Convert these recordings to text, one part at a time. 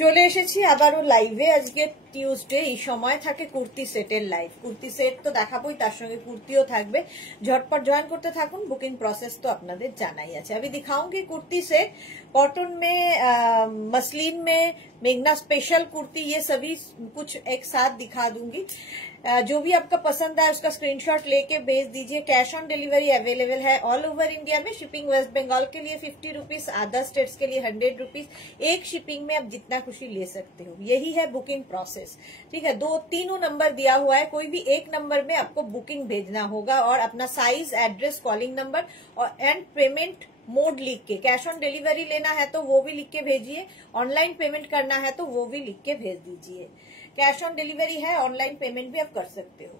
চলে এসেছি আবারও লাইভে। আজকে টিউসডে, এই সময় থাকে কুর্তি সেটের লাইভ। কুর্তি সেট তো দেখাবোই, তার সঙ্গে কুর্তিও থাকবে। ঝটপট জয়েন করতে থাকুন। বুকিং প্রসেস তো আপনাদের জানাই আছে। अभी दिखाऊंगी कुर्ती सेट, कॉटन में, मसलिन में, मेघना स्पेशल कुर्ती, ये सभी कुछ एक साथ दिखा दूंगी। जो भी आपका पसंद है उसका स्क्रीनशॉट लेके भेज दीजिए। कैश ऑन डिलीवरी अवेलेबल है ऑल ओवर इंडिया में। शिपिंग वेस्ट बंगाल के लिए 50 रुपीज, अदर स्टेट्स के लिए 100 रुपीज। एक शिपिंग में आप जितना खुशी ले सकते हो। यही है बुकिंग प्रोसेस, ठीक है। तीनों नंबर दिया हुआ है, कोई भी एक नंबर में आपको बुकिंग भेजना होगा और अपना साइज, एड्रेस, कॉलिंग नंबर और एंड पेमेंट मोड लिख के। कैश ऑन डिलीवरी लेना है तो वो भी लिख के भेजिए, ऑनलाइन पेमेंट करना है तो वो भी लिख के भेज दीजिए। कैश ऑन डिलीवरी है, ऑनलाइन पेमेंट भी आप कर सकते हो।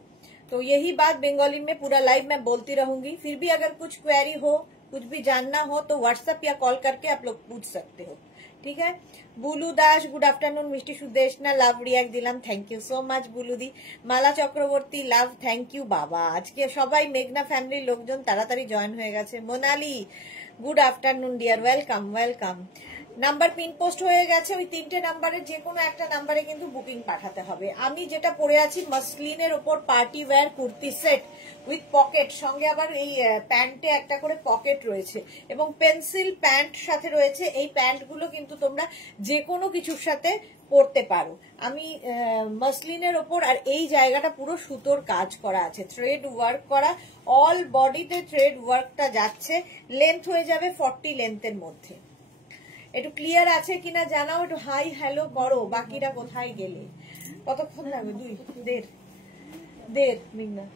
तो यही बात बंगाली में पूरा लाइव मैं बोलती रहूंगी। फिर भी अगर कुछ क्वेरी हो, कुछ भी जानना हो तो व्हाट्सएप या कॉल करके आप लोग पूछ सकते हो, ठीक है। बुलू दास गुड आफ्टरनुन। मिष्टी सुदेशना लाभ रियाक्ट दिलाम, थैंक यू सो मच बुलुदी। माला चक्रवर्ती लाभ, थैंक यू बाबा। आज के सबाई मेघना फैमिली लोकजन ताड़ाताड़ी जয়েন হয়ে গেছে। Monali good afternoon dear, welcome welcome. Number pin post হয়ে গেছে, ওই তিনটে নাম্বারের যে কোনো একটা নাম্বারে কিন্তু বুকিং পাঠাতে হবে। আমি যেটা পরে আছি মসলিনের ওপর party wear kurti set with pocket, সঙ্গে আবার এই প্যান্টে একটা করে পকেট রয়েছে এবং পেন্সিল প্যান্ট সাথে রয়েছে। এই প্যান্টগুলো কিন্তু তোমরা যে কোনো কিছুর সাথে পরতে পারো। আমি মসলিনের ওপর, আর এই জায়গাটা পুরো সুতোর কাজ করা আছে, থ্রেড ওয়ার্ক করা, অল বডিতে থ্রেড ওয়ার্কটা যাচ্ছে। লেন্থ হয়ে যাবে 40 লেন্থের মধ্যে। একটু ক্লিয়ার আছে কিনা জানাও, একটু হাই হ্যালো করো। বাকিরা কোথায় গেলে? কতক্ষণ লাগবে? দেড় মিনিট।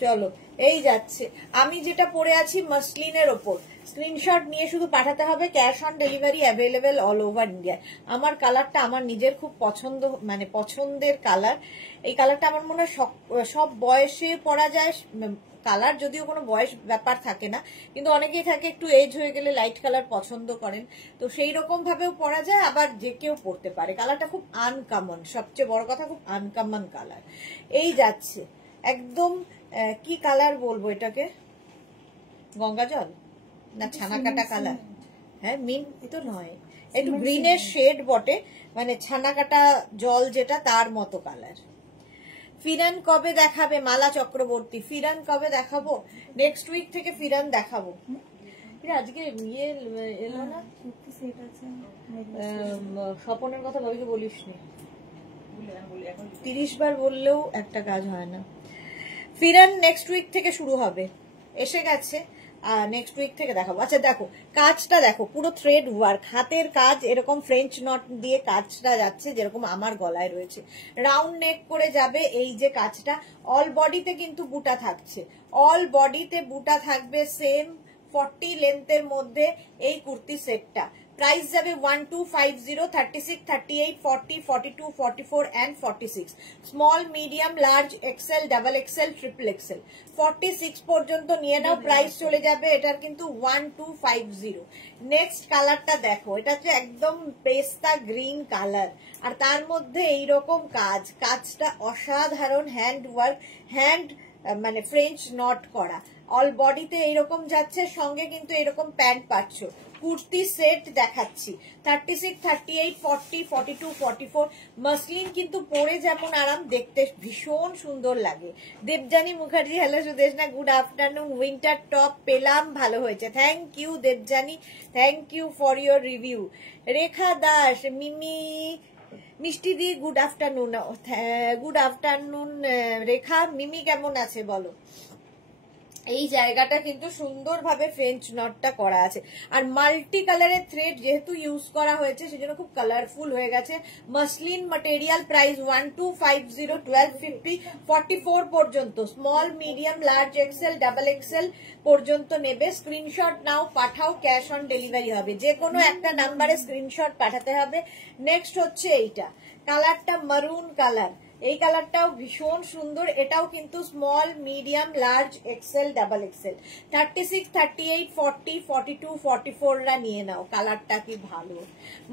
চলো, এই যাচ্ছে। আমি যেটা পরে আছি মসলিনের ওপর, স্ক্রিনশট নিয়ে শুধু পাঠাতে হবে। Cash on delivery available all over India. আমার কালারটা আমার নিজের খুব পছন্দ, মানে পছন্দের কালার। এই কালারটা আমার মনে হয় সব বয়সে পরা যায়। কালার যদিও কোনো বয়স ব্যাপার থাকে না, কিন্তু অনেকেই থাকে একটু এজ হয়ে গেলে লাইট কালার পছন্দ করেন, তো সেই রকম ভাবেও পরা যায়, আবার যে কেউ পরতে পারে। কালারটা খুব আনকমন, সবচেয়ে বড় কথা খুব আনকমন কালার। এই যাচ্ছে একদম, কি কালার বলবো এটাকে, গঙ্গা জল না ছানা কাটা কালার? হ্যাঁ, মিন্ট তো নয়, একটু গ্রিনের শেড বটে, মানে ছানা কাটা জল যেটা, তার মতো কালার। ফিরান কবে দেখাবে? মালা চক্রবর্তী, ফিরান কবে দেখাবো? নেক্সট উইক থেকে ফিরান দেখাবো। আজকে ইয়ে এলো না, স্বপনের কথা ভাবিকে বলিস নি, 30 বার বললেও একটা কাজ হয় না। ফিরান নেক্সট উইক থেকে শুরু হবে, এসে গেছে। নেক্সট উইক থেকে দেখাবো। আচ্ছা দেখো, কাজটা দেখো, পুরো থ্রেড ওয়ার্ক, হাতের কাজ, এরকম ফ্রেঞ্চ নট দিয়ে কাজটা যাচ্ছে, যেরকম আমার গলায় রয়েছে। রাউন্ড নেক করে যাবে এই যে কাজটা। অল বডিতে কিন্তু বুটা থাকছে, অল বডিতে বুটা থাকবে সেম 40 লেন্থের মধ্যে এই কুর্তি সেটটা। প্রাইস যাবে 1250, 36, 38, 40, 42, 44 and 46। Small, medium, large, XL, double XL, triple XL, 46 পর্যন্ত নিয়ে নাও। প্রাইস চলে যাবে এটার কিন্তু 1250। নেক্সট কালারটা দেখো, এটা হচ্ছে একদম পেস্তা গ্রিন কালার, আর তার মধ্যে এইরকম কাজ, কাজটা অসাধারণ। হ্যান্ড ওয়ার্ক, হ্যান্ড মানে ফ্রেঞ্চ নট করা। অল বডিতে এইরকম যাচ্ছে, সঙ্গে কিন্তু এরকম প্যান্ট পাচ্ছ। কুর্তি সেট দেখাচ্ছি 36, 38, 40, 42, 44। মসলিন কিন্তু পরে যেমন আরাম, দেখতে ভীষণ সুন্দর লাগে। Debjani Mukherjee, hello Sudeshna, good afternoon. Winter top পেলাম, ভালো হয়েছে, thank you Debjani, thank you for your review. Rekha Das, Mimi, Mishti di good afternoon. Good afternoon Rekha. Mimi কেমন আছে বলো? এই জায়গাটা কিন্তু সুন্দরভাবে ফ্রেঞ্চ নটটা করা আছে, আর মাল্টি কালারের থ্রেড যেহেতু ইউজ করা হয়েছে সেজন্য খুব কালারফুল হয়ে গেছে। মসলিন ম্যাটেরিয়াল, প্রাইস 1250, 1250, 44 পর্যন্ত। Small, medium, large, XL, double XL পর্যন্ত নেবে। স্ক্রিনশট নাও, পাঠাও, ক্যাশ অন ডেলিভারি হবে। যে কোনো একটা নাম্বারে স্ক্রিনশট পাঠাতে হবে। নেক্সট হচ্ছে এইটা, কালারটা মারুন কালার, এই কালারটাও ভীষণ সুন্দর, এটাও কিন্তু small medium large XL double XL 36, 38, 40, 42, 44 রা নিয়ে নাও। কালারটা কি ভালো,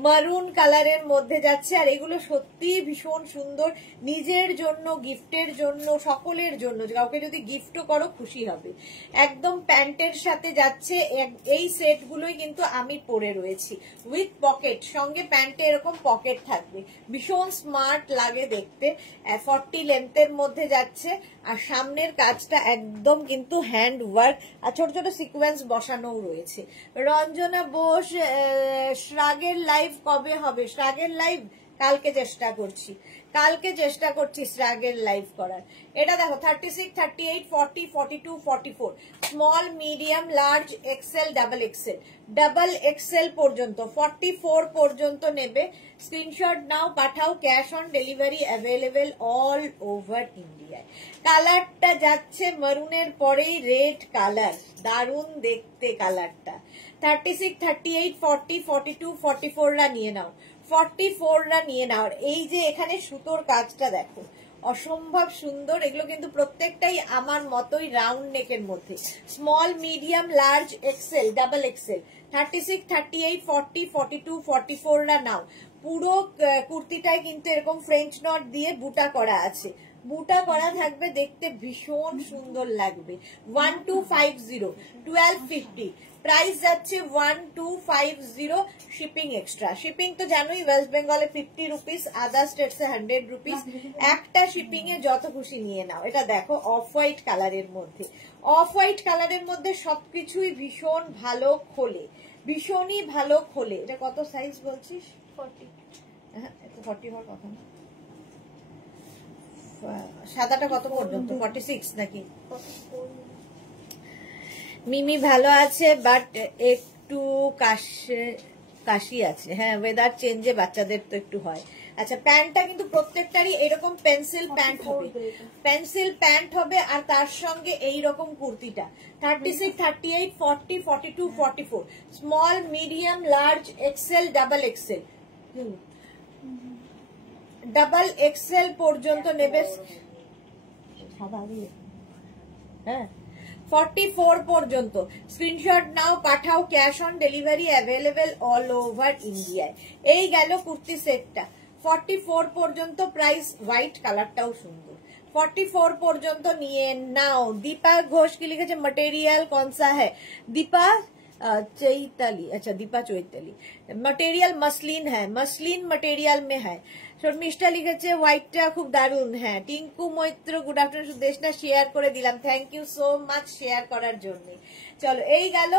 মারুন কালারের মধ্যে যাচ্ছে। আর এগুলো সত্যি ভীষণ সুন্দর, নিজের জন্য, গিফটের জন্য, সকলের জন্য, কাউকে যদি গিফটও করো খুশি হবে। একদম প্যান্টের সাথে যাচ্ছে। এই সেটগুলোই কিন্তু আমি পরে রয়েছি উইথ পকেট, সঙ্গে প্যান্টে এরকম পকেট থাকবে, ভীষণ স্মার্ট লাগে দেখতে। 40 লেন্থের মধ্যে যাচ্ছে। আর সামনের কাজটা একদম কিন্তু হ্যান্ড ওয়ার্ক, আর ছোট ছোট সিকোয়েন্স বসানো রয়েছে। রঞ্জনা বোস, শ্রাগের লাইভ কবে হবে? শ্রাগের লাইভ কালকে চেষ্টা করছি শ্রাগের লাইভ করার। এটা দেখো 36, 38, 40, 42, 44, small medium large XL double XL পর্যন্ত 44 পর্যন্ত নেবে। স্ক্রিনশট নাও, পাঠাও। Cash on delivery available all over ইন্ডিয়ায়। কালারটা যাচ্ছে মারুনের পরেই রেড কালার, দারুণ দেখতে কালারটা। 36, 38, 40, 42, 44 রা নিয়ে নাও, 44 রা নিয়ে নাও। এই যে এখানে সুতোর কাজটা দেখো, অসম্ভব সুন্দর। এগুলো কিন্তু প্রত্যেকটাই আমার মতোই রাউন্ড নেকের মধ্যে, small medium large XL double XL 36, 38, 40, 42, 44 রা নাও। পুরো কুর্তিটাই কিন্তু এরকম ফ্রেঞ্চ নট দিয়ে বুটা করা আছে, বুটা করা থাকবে, দেখতে ভীষণ সুন্দর লাগবে। 1250, 1250 প্রাইস যাচ্ছে 1250, শিপিং এক্সট্রা। শিপিং তো জানোই ওয়েস্ট বেঙ্গলে 50 রুপিস, আদার স্টেটসে 100 রুপিস। একটা শিপিং এ যত খুশি নিয়ে নাও। এটা দেখো অফ হোয়াইট কালারের মধ্যে, অফ হোয়াইট কালারের মধ্যে সবকিছুই ভীষণ ভালো খোলে, ভীষণই ভালো খোলে। এটা কত সাইজ বলছিস? 40। হ্যাঁ, 40 হওয়ার কথা না। সাদাটা কত পর্যন্ত? 46 নাকি? মিমি ভালো আছে, বাট একটু কাশি আছে। হ্যাঁ, ওয়েদার চেঞ্জে বাচ্চাদের তো একটু হয়। আচ্ছা, প্যান্টটা কিন্তু প্রত্যেকটারই এরকম পেন্সিল প্যান্ট হবে, আর তার সঙ্গে এইরকম কুর্তিটা 36, 38, 40, 42, 44, small medium large XL double XL পর্যন্ত নেবে। হ্যাঁ, 44 পর্যন্ত। স্ক্রিনশট নাও, পাঠাও। Cash on delivery available all over ইন্ডিয়ায়। এই গেল কুর্তি সেটটা 44 পর্যন্ত প্রাইস। হোয়াইট কালারটাও সুন্দর। 44 পর্যন্ত নিয়ে নাও। দীপা ঘোষ কি লিখেছে? মটেরিয়াল কনসা হ্যাঁ? দীপা चैताली, अच्छा दीपा चैताली। मटेरियल मसलिन है, मसलिन मटेरियल में है। শর্মিষ্ঠা লিখেছে হোয়াইটটা খুব দারুণ। হ্যাঁ, Tinku Maitra good afternoon, Sudeshna share করে দিলাম, thank you so much share করার জন্য। চলো, এই গেল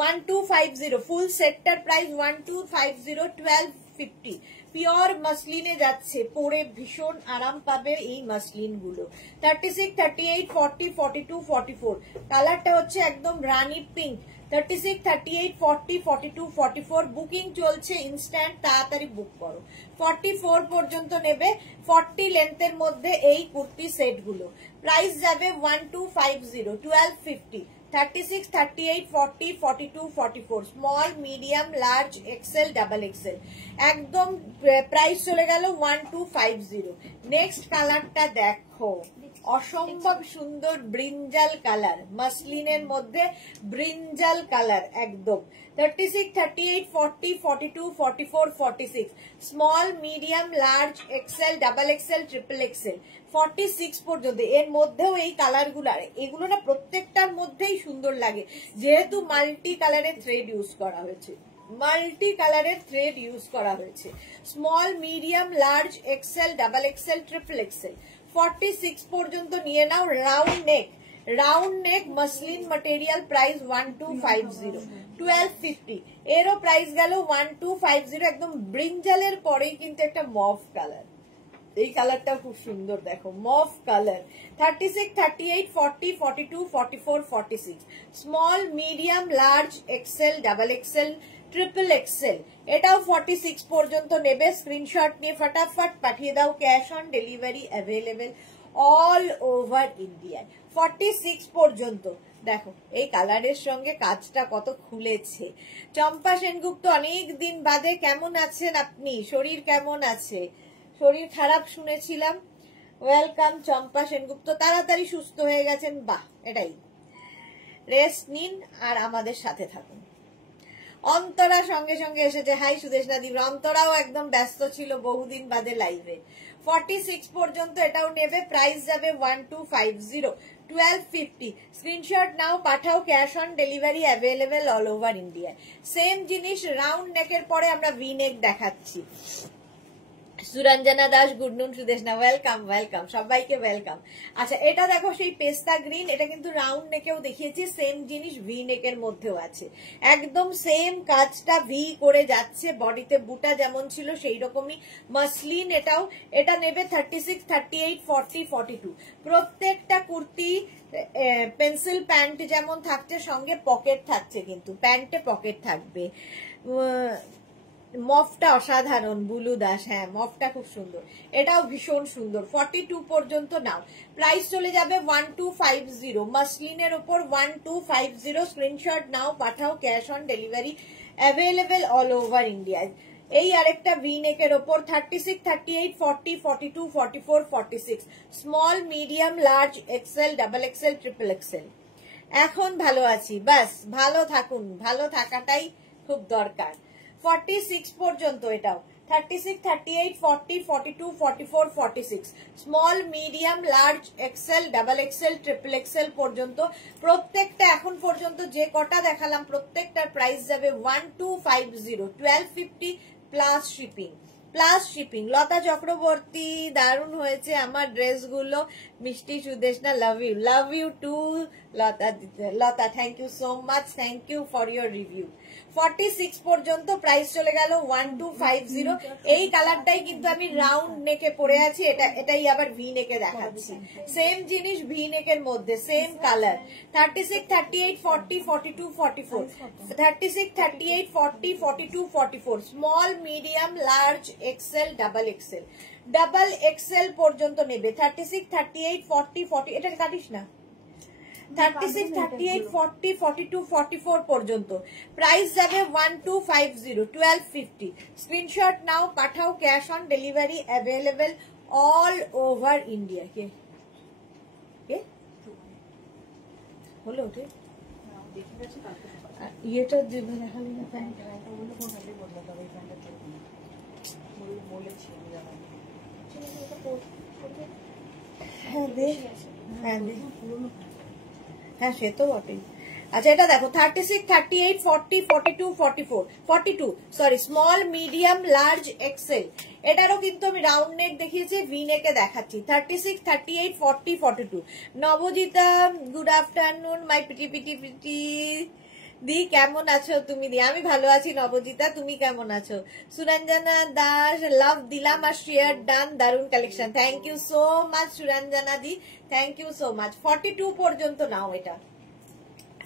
1250, ফুল সেটটার প্রাইস 1250, 1250। পিওর মাসলিনে যাচ্ছে, পরে ভীষণ আরাম পাবে এই মাসলিন গুলো। 36, 38, 40, 42, 44 কালারটা হচ্ছে একদম রানী পিঙ্ক। 36, 38, 40, 42, 44 বুকিং চলছে, ইনস্ট্যান্ট, তাড়াতাড়ি বুক করো। 44 পর্যন্ত নেবে, 40 লেন্থের মধ্যে এই কুর্তি সেট গুলো। প্রাইস যাবে 1250, 1250। 36, 38, 40, 42, 44 small medium large XL double Excel, একদম প্রাইস চলে গেল 1250। নেক্সট কালারটা দেখো, অসম্ভব সুন্দর ব্রিঞ্জাল কালার, মাসলিনের মধ্যে ব্রিঞ্জাল কালার একদম। 36, 38, 40, 42, 44, 46 small medium large XL double XL triple XL 46 পর্যন্ত। এর মধ্যেও এই কালার এগুলো না প্রত্যেকটার মধ্যেই সুন্দর লাগে, যেহেতু মাল্টি কালারের থ্রেড ইউজ করা হয়েছে। Small medium large XL double XL triple XL 46 পর্যন্ত নিয়ে নাও। Round neck muslin material, price 1250, 1250। এরও প্রাইস গেল 1250। একদম ব্রিঞ্জালের পরেই কিন্তু একটা মভ কালার, এই কালারটা খুব সুন্দর, দেখো mauve colour. 36, 38, 40, 42, 44, 46 small medium large XL double XL triple Excel, এটাও 46 পর্যন্ত নেবে। স্ক্রিনশট নিয়ে ফটাফট পাঠিয়ে দাও। Cash on delivery available all over ইন্ডিয়ায়। 46 পর্যন্ত। দেখো এই কালারের সঙ্গে কাজটা কত খুলেছে। চম্পা সেনগুপ্ত, অনেক দিন বাদে, কেমন আছেন আপনি? শরীর কেমন আছে? শরীর খারাপ শুনেছিলাম, ওয়েলকাম চম্পা সেনগুপ্ত, তাড়াতাড়ি সুস্থ হয়ে গেছেন, বাহ, এটাই। রেস্ট নিন আর আমাদের সাথে থাকুন। অন্তরা সঙ্গে সঙ্গে এসেছে, হাই সুদেশনা দি। অন্তরাও একদম ব্যস্ত ছিল বহুদিন বাদে লাইভে। 46 পর্যন্ত এটাও নেবে, প্রাইস যাবে 1250, 1250। স্ক্রিনশট নাও, পাঠাও, cash on delivery available all over India. Same জিনিস রাউন্ড নেকের পরে আমরা ভি নেক দেখাচ্ছি। সুরঞ্জনা দাস, গুড নুন সুদেশনা, ওয়েলকাম ওয়েলকাম, সবাইকে ওয়েলকাম। আচ্ছা, এটা দেখো সেই পেস্তা গ্রিন, এটা কিন্তু রাউন্ড নেকেও দেখিয়েছি, সেম জিনিস ভি নেকের মধ্যেও আছে, একদম সেম কাজটা ভি করে যাচ্ছে, বডিতে বুটা যেমন ছিল সেই রকমই মাসলিন। এটাও, এটা নেবে 36, 38, 40, 42। প্রত্যেকটা কুর্তি পেন্সিল প্যান্ট যেমন থাকছে, সঙ্গে পকেট থাকছে, কিন্তু প্যান্টে পকেট থাকবে। মফটা অসাধারণ, বুলু দাস, হ্যাঁ মফটা খুব সুন্দর, এটাও ভীষণ সুন্দর। 42 পর্যন্ত নাও, প্রাইস চলে যাবে 1250, মাসলিনের উপর 1250। স্ক্রিনশট নাও, পাঠাও, cash on delivery available all over India. এই আরেকটা ভি নেকের ওপর 36, 38, 40, 42, 44, 46, small, medium, large, XL, double XL, triple XL. এখন ভালো আছি, বাস ভালো থাকুন, ভালো থাকাটাই খুব দরকার। 46 পর্যন্ত এটাও, 36, 38, 40, 42, 44, 46, small, medium, large, XL, double XL, triple XL পর্যন্ত। প্রত্যেকটা এখন পর্যন্ত যে কটা দেখালাম প্রত্যেকটার প্রাইস যাবে 1250, 1250 plus shipping, plus shipping. Lata Chakraborty, দারুণ হয়েছে আমার ড্রেসগুলো। মিষ্টি Sudeshna, love you too Lata, Lata thank you so much, thank you for your review. 46 পর্যন্ত প্রাইস চলে গেল 1250। এই কালারটাই কিন্তু আমি রাউন্ড নেকে পরে আছি, এটাই আবার ভি নেকে দেখাচ্ছি। সেম জিনিস ভি নেকের মধ্যে, same colour. 36, 38, 40, 42, 44, 36, 38, 40, 42, 44, small, medium, large, XL, double XL. Double XL পর্যন্ত নেবে। 36, 38, 40, 40, এটা কাটিস না। 36, 38, 40, 42, 44 পর্যন্ত প্রাইস যাবে 1250, 1250। স্ক্রিনশট নাও, পাঠাও, cash on delivery available all over India. কে কে হলো ওকে ইয়েটা দেখালি না, প্যান্ট হ্যাঁ দে, হ্যাঁ দে, হ্যাঁ সে তো বটেই। আচ্ছা, এটা দেখো 36, 38, 40, 42, 44, 42, sorry, small, medium, large, XL. এটারও কিন্তু আমি রাউন্ড নেক দেখিয়েছি, ভি নেকে দেখাচ্ছি। 36, 38, 40, 42। নবজিতা, গুড আফটারনুন মাই পিটি পিটি পিটি দি, কেমন আছো তুমি দি? আমি ভালো আছি নবজিতা, তুমি কেমন আছো? সুরঞ্জনা দাস, লাভ দিলাম আর শেয়ার ডান, দারুন collection, thank you so much Suranjana di, thank you so much. 42 পর্যন্ত নাও, এটা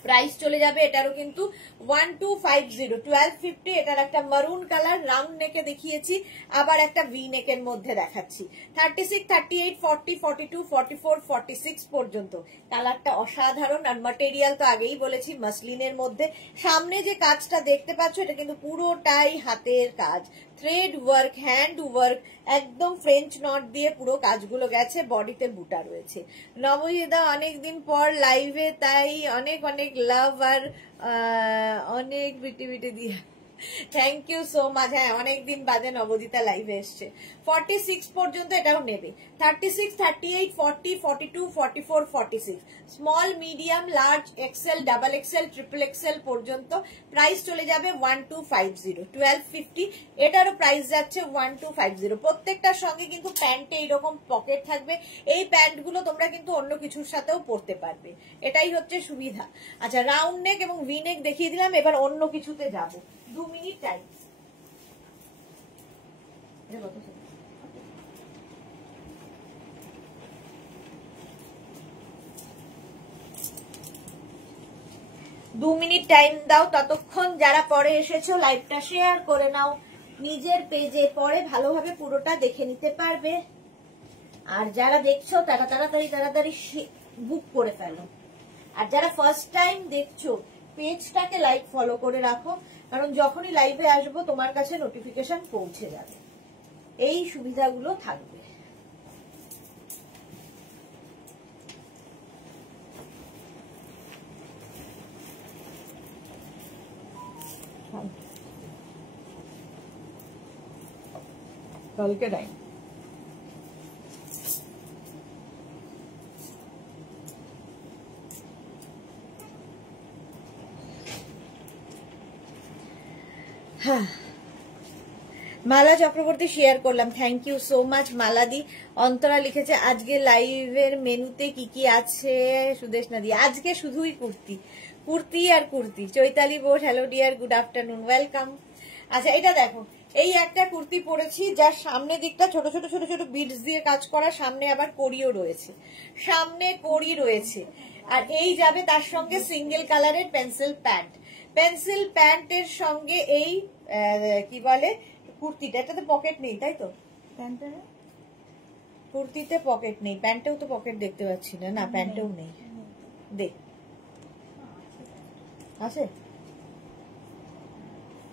প্রাইস চলে যাবে এটারও কিন্তু 1250, 1250। এটার একটা মারুন কালার রাউন্ড নেকে দেখিয়েছি, আবার একটা ভি নেকের মধ্যে দেখাচ্ছি। 36, 38, 40, 42, 44, 46 পর্যন্ত কালারটা অসাধারণ। আর ম্যাটেরিয়াল তো আগেই বলেছি মাসলিনের মধ্যে। সামনে যে কাজটা দেখতে পাচ্ছ এটা কিন্তু পুরোটাই হাতের কাজ, থ্রেড ওয়ার্ক, হ্যান্ড ওয়ার্ক, একদম ফ্রেঞ্চ নট দিয়ে পুরো কাজগুলো গেছে, বডিতে বুটা রয়েছে। নবজিদা, অনেকদিন পর লাইভে, তাই অনেক অনেক লাভ আর অনেক বিটি বিটি দিয়ে থ্যাংক ইউ সো মাচ। হ্যাঁ, অনেকদিন বাদে নবজিতা লাইভে এসছে। 46 পর্যন্ত এটাও নেবে। 36, 38, 40, 42, 44, 46, small, medium, large, XL, double XL, triple XL পর্যন্ত প্রাইস চলে যাবে 1250, 1250। এটারও প্রাইস যাচ্ছে 1250। প্রত্যেকটার সঙ্গে কিন্তু প্যান্টে এইরকম পকেট থাকবে। এই প্যান্টগুলো তোমরা কিন্তু অন্য কিছুর সাথেও পরতে পারবে, এটাই হচ্ছে সুবিধা। আচ্ছা, রাউন্ড নেক এবং ভি নেক দেখিয়ে দিলাম, এবার অন্য কিছুতে যাবো। 2 মিনিট টাইম। 2 মিনিট টাইম দাও, ততক্ষণ যারা পরে এসেছো লাইভটা শেয়ার করে নাও নিজের পেজে, পরে ভালোভাবে পুরোটা দেখে নিতে পারবে। আর যারা দেখছো তারা তাড়াতাড়ি বুক করে ফেলো। আর যারা ফার্স্ট টাইম দেখছো পেজটাকে লাইক ফলো করে রাখো, কারণ যখনই লাইভে আসবো তোমার কাছে নোটিফিকেশন পৌঁছে যাবে। এই সুবিধাগুলো থাকবে। কালকে টাইম হ্যাঁ মালা চক্রবর্তী শেয়ার করলাম, থ্যাংক ইউ সো মাচ মালাদি। অন্তরা লিখেছে আজকে লাইভের মেনুতে কি কি আছে সুদেশ নাদি? আজকে শুধুই কুর্তি, কুর্তি আর kurti. Chaitali Bose, hello dear, good afternoon, welcome. আচ্ছা এটা দেখো, এই একটা কুর্তি পরেছি যার সামনে দিকটা ছোট ছোট ছোট ছোট বিডস দিয়ে কাজ করা, সামনে আবার কড়িও রয়েছে, সামনে কড়ি রয়েছে। আর এই যাবে তার সঙ্গে সিঙ্গেল কালারের পেন্সিল প্যান্ট, পেন্সিল প্যান্টের সঙ্গে এই কি বলে কুর্তিটা। এটাতে পকেট নেই তাই তো? কুর্তিতে পকেট নেই, প্যান্টেও তো পকেট দেখতে পাচ্ছি না। না প্যান্টেও নেই, দেখ আছে,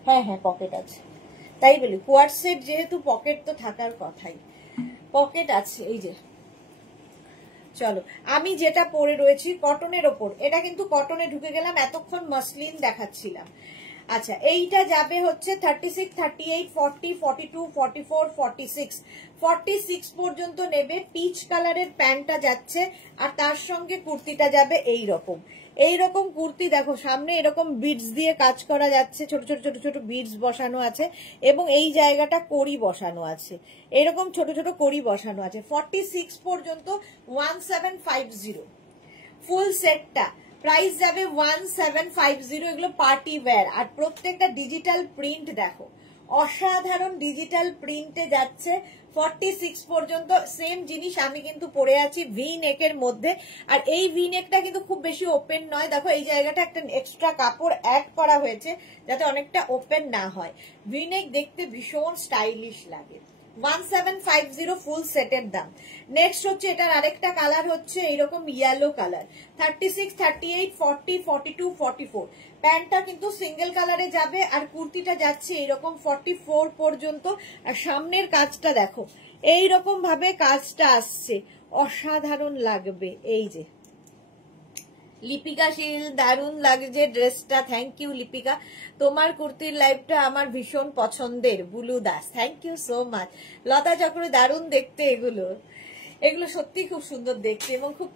হ্যাঁ হ্যাঁ পকেট আছে। তাই বলি কোয়ার্ড সেট যেহেতু পকেট তো থাকার কথাই, পকেট আছে। এই যে চলো আমি যেটা পরে রয়েছি কটনের ওপর, এটা কিন্তু কটনে ঢুকে গেলাম, এতক্ষণ মাসলিন দেখাচ্ছিলাম। আচ্ছা এইটা যাবে হচ্ছে 36, 38, 40, 42, 44, 46, 46 পর্যন্ত নেবে। পিচ কালারের প্যান্টটা যাচ্ছে আর তার সঙ্গে কুর্তিটা যাবে এই রকম। এইরকম কুর্তি দেখো, সামনে এরকম বিডস দিয়ে কাজ করা যাচ্ছে, ছোট ছোট ছোট ছোট বিডস বসানো আছে এবং এই জায়গাটা কড়ি বসানো আছে, এরকম ছোট ছোট কড়ি বসানো আছে। 46 পর্যন্ত 1750 ফুল সেটটা প্রাইস যাবে 1750। এগুলো পার্টি ওয়্যার আর প্রত্যেকটা ডিজিটাল প্রিন্ট দেখো, অসাধারণ ডিজিটাল প্রিন্টে যাচ্ছে। 46 পর্যন্ত সেম জিনিস আমি কিন্তু পরে আছি ভি নেকের মধ্যে। আর এই ভি নেকটা কিন্তু খুব বেশি ওপেন নয়, দেখো এই জায়গাটা একটা এক্সট্রা কাপড় অ্যাড করা হয়েছে যাতে অনেকটা ওপেন না হয়। ভি নেক দেখতে ভীষণ স্টাইলিশ লাগে। 1750 ফুল সেটের দাম। নেক্সট হচ্ছে এটার আরেকটা কালার হচ্ছে এইরকম ইয়েলো কালার। 36, 38, 40, 42, 44 প্যান্টটা কিন্তু সিঙ্গেল কালারে যাবে আর কুর্তিটা যাচ্ছে এইরকম 44 পর্যন্ত। আর সামনের কাজটা দেখো এইরকম ভাবে কাজটা আসছে, অসাধারণ লাগবে। এই যে লিপিকা শীল, দারুণ লাগছে ড্রেসটা, থ্যাংক ইউ লিপিকা। তোমার কুর্তির লাইভটা আমার ভীষণ পছন্দের, Bulu Das, thank you so much. Lata Chakra, দারুণ দেখতে এগুলো, এগুলো সত্যি খুব সুন্দর দেখতে এবং খুব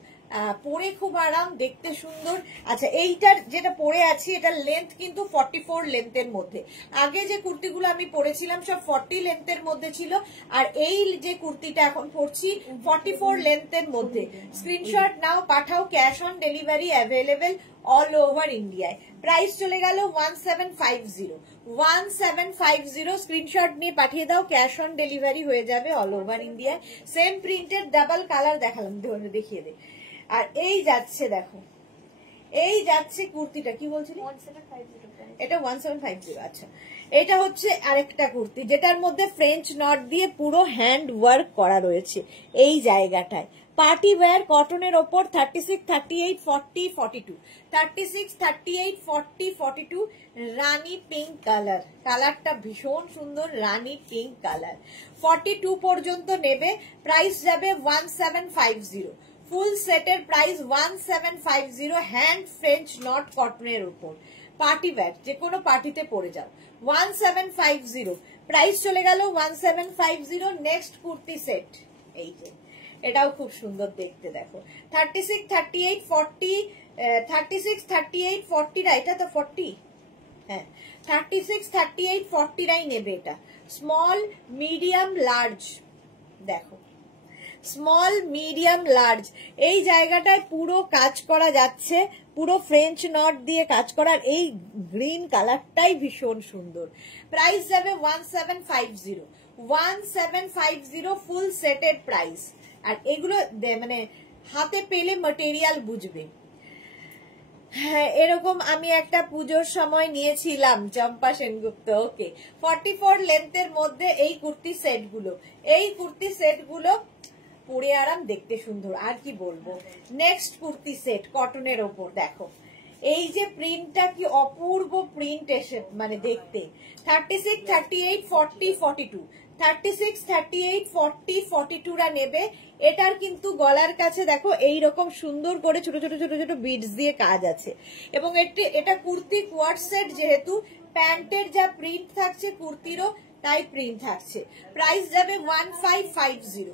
পরে খুব আরাম, দেখতে সুন্দর। আচ্ছা এইটার যেটা পরে আছি এটার লেন্থ কিন্তু 44 লেন্থের মধ্যে। আগে যে কুর্তিগুলো আমি পরেছিলাম সব 40 লেন্থের মধ্যে ছিল, আর এই যে কুর্তিটা এখন পরছি 44 লেন্থের মধ্যে। স্ক্রিনশট নাও, পাঠাও, cash on delivery available all over ইন্ডিয়ায়। প্রাইস চলে গেল 1750, 1750। স্ক্রিনশট নিয়ে পাঠিয়ে দাও, ক্যাশ অন ডেলিভারি হয়ে যাবে অল ওভার ইন্ডিয়ায়। সেম প্রিন্টের ডাবল কালার দেখালাম, দেখিয়ে দে। আর এই যাচ্ছে দেখো, এই যাচ্ছে কুর্তিটা, কি বলছিলি? 1750, এটা 1750। আচ্ছা এটা হচ্ছে আরেকটা কুর্তি যেটার মধ্যে ফ্রেঞ্চ নট দিয়ে পুরো হ্যান্ড ওয়ার্ক করা রয়েছে এই জায়গাটায়। পার্টি ওয়্যার কটনের ওপর 36, 38, 40, 42, 36, 38, 40, 42 রানী পিঙ্ক কালার, কালারটা ভীষণ সুন্দর, রানী পিঙ্ক কালার। 42 পর্যন্ত নেবে, প্রাইস যাবে 1750। ফুল সেটের প্রাইস 1750, হ্যান্ড ফ্রেঞ্চ নট কটনের উপর, পার্টি ওয়্যার, যে কোনো পার্টিতে পরে যাও। 1750 প্রাইস চলে গেল 1750। নেক্সট কুর্তি সেট, এই যে এটাও খুব সুন্দর দেখতে, দেখো 36, 38, 40, 36, 38, 40 না, এটা তো 40, হ্যাঁ 36, 38, 40 নেবে। এটা স্মল, মিডিয়াম, লার্জ, দেখো স্মল, মিডিয়াম, লার্জ এই জায়গাটায় পুরো কাজ করা যাচ্ছে, পুরো ফ্রেঞ্চ নট দিয়ে কাজ করার। এই গ্রিন কালারটাই ভীষণ সুন্দর। প্রাইস যাবে 1750, 1750 ফুল সেটের প্রাইস। আর এগুলো মানে হাতে পেলে ম্যাটেরিয়াল বুঝবে। হ্যাঁ এরকম আমি একটা পুজোর সময় নিয়েছিলাম, চম্পা সেনগুপ্ত। ওকে 44 লেন্থের মধ্যে এই কুর্তি সেটগুলো, এই কুর্তি সেটগুলো পরে আরাম, দেখতে সুন্দর, আর কি বলবো। নেক্সট কুর্তি সেট কটনের ওপর দেখো, এই যে প্রিন্টটা কি অপূর্ব প্রিন্ট এসে মানে দেখতে। 36, 38, 40, 42, 36, 38, 40, 42 নেবে। এটার কিন্তু গলার কাছে দেখো এইরকম সুন্দর করে ছোট ছোট ছোট ছোট বিডস দিয়ে কাজ আছে এবং এটা কুর্তি কোয়ার্ড সেট যেহেতু প্যান্টের যা প্রিন্ট থাকছে কুর্তিরও তাই প্রিন্ট থাকছে। প্রাইস যাবে 1550।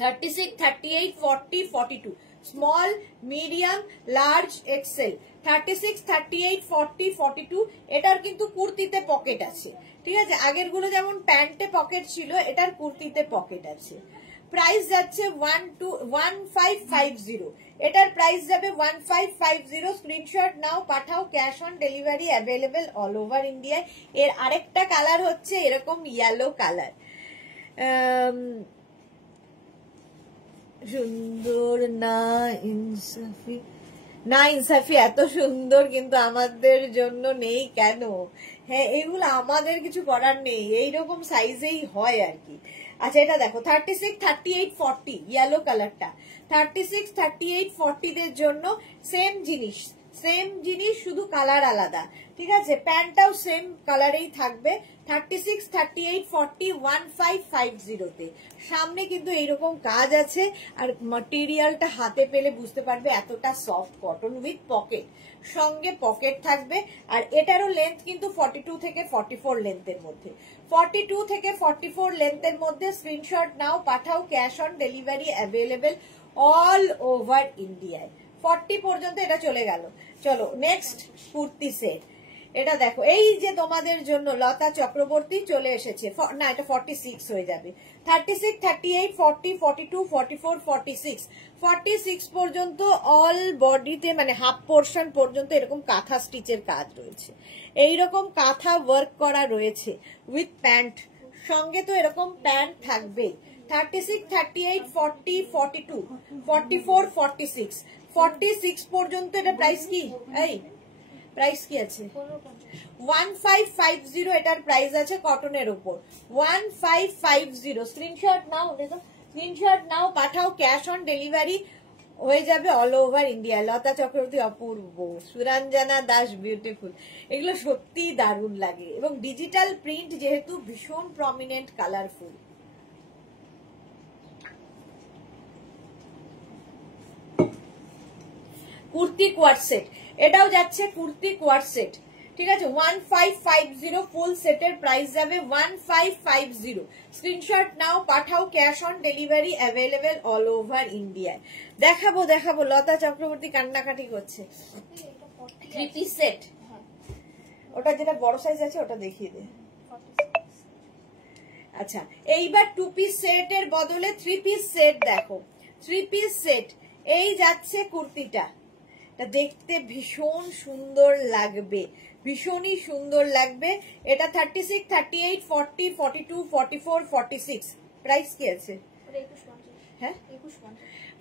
36, 38, 40, 42, স্মল, মিডিয়াম, লার্জ, এক্সেল। 36, 38, 40, 42 এটার কিন্তু কুর্তিতে পকেট আছে, ঠিক আছে। আগের গুলো যেমন প্যান্টে পকেট ছিল, এটার কুর্তিতে পকেট আছে। প্রাইস যাচ্ছে 1550। এটার প্রাইস যাবে 1550। স্ক্রিনশট নাও, পাঠাও, cash on delivery available all over ইন্ডিয়ায়। এর আরেকটা কালার হচ্ছে এরকম ইয়েলো কালার, সুন্দর না ইনসাফি, না ইনসাফি এত সুন্দর কিন্তু আমাদের জন্য নেই কেন? হ্যাঁ, এগুলো আমাদের কিছু করার নেই, এইরকম সাইজেই হয় আর কি। আচ্ছা এটা দেখো 36, 38, 40 ইয়েলো কালারটা। 36, 38, 40 দের জন্য সেম জিনিস, শুধু কালার আলাদা, ঠিক আছে। প্যান্টটাও সেম কালারেই থাকবে। 36, 38, 40 1550 তে। সামনে কিন্তু এইরকম কাজ আছে, আর ম্যাটেরিয়ালটা হাতে পেলে বুঝতে পারবে এতটা সফট কটন উইথ পকেট, সঙ্গে পকেট থাকবে। আর এটারও লেন্থ কিন্তু 42 থেকে 44 লেন্থের মধ্যে। 42 থেকে 44 লেন্থের মধ্যে। স্ক্রিনশট নাও, পাঠাও, cash on delivery available all over ইন্ডিয়ায়। 40 পর্যন্ত এটা চলে গেল। চলো নেক্সট কুর্তি সেট। এটা দেখো, এই যে তোমাদের জন্য লতা চক্রবর্তী চলে এসেছে, না এটা 46 হয়ে যাবে। 36, 38, 40, 42, 44, 46, 46 পর্যন্ত অল বডিতে মানে হাফ পোর্শন পর্যন্ত এরকম কাঁথা স্টিচের কাজ রয়েছে, এইরকম কাঁথা ওয়ার্ক করা রয়েছে উইথ প্যান্ট, সঙ্গে তো এরকম প্যান্ট থাকবে। 36, 38, 40, 42, 44, 46, 46 পর্যন্ত এটা প্রাইস কি? এই প্রাইস কি আছে? 1550 এটার প্রাইস আছে কটনের উপর। 1550। স্ক্রিনশট নাও, দেখো স্ক্রিনশট নাও, পাঠাও, ক্যাশ অন ডেলিভারি হয়ে যাবে অল ওভার ইন্ডিয়া। লতা চক্রবর্তী অপূর্ব, সুরঞ্জনা দাস বিউটিফুল, এগুলো সত্যি দারুণ লাগে। এবং ডিজিটাল প্রিন্ট যেহেতু ভীষণ প্রমিনেন্ট, কালারফুল। কুর্তি কোয়ার্ড সেট, এটাও যাচ্ছে কুর্তি কোয়ার্ড সেট, ঠিক আছে। 1550 ফুল সেটের প্রাইস যাবে 1550। স্ক্রিনশট নাও, পাঠাও, cash on delivery available all over ইন্ডিয়ায়। দেখাবো দেখাবো, লতা চক্রবর্তী কান্নাকাটি করছে। 3 পিস সেট, ওটা যেটা বড় সাইজ আছে ওটা দেখিয়ে দে। আচ্ছা এইবার 2 পিস সেটের বদলে 3 পিস সেট দেখো। 3 পিস সেট, এই যাচ্ছে কুর্তিটা, দেখতে ভীষণ সুন্দর লাগবে, ভীষণই সুন্দর লাগবে। এটা 36, 38, 40, 42, 44, 46 প্রাইস কি আছে? হ্যাঁ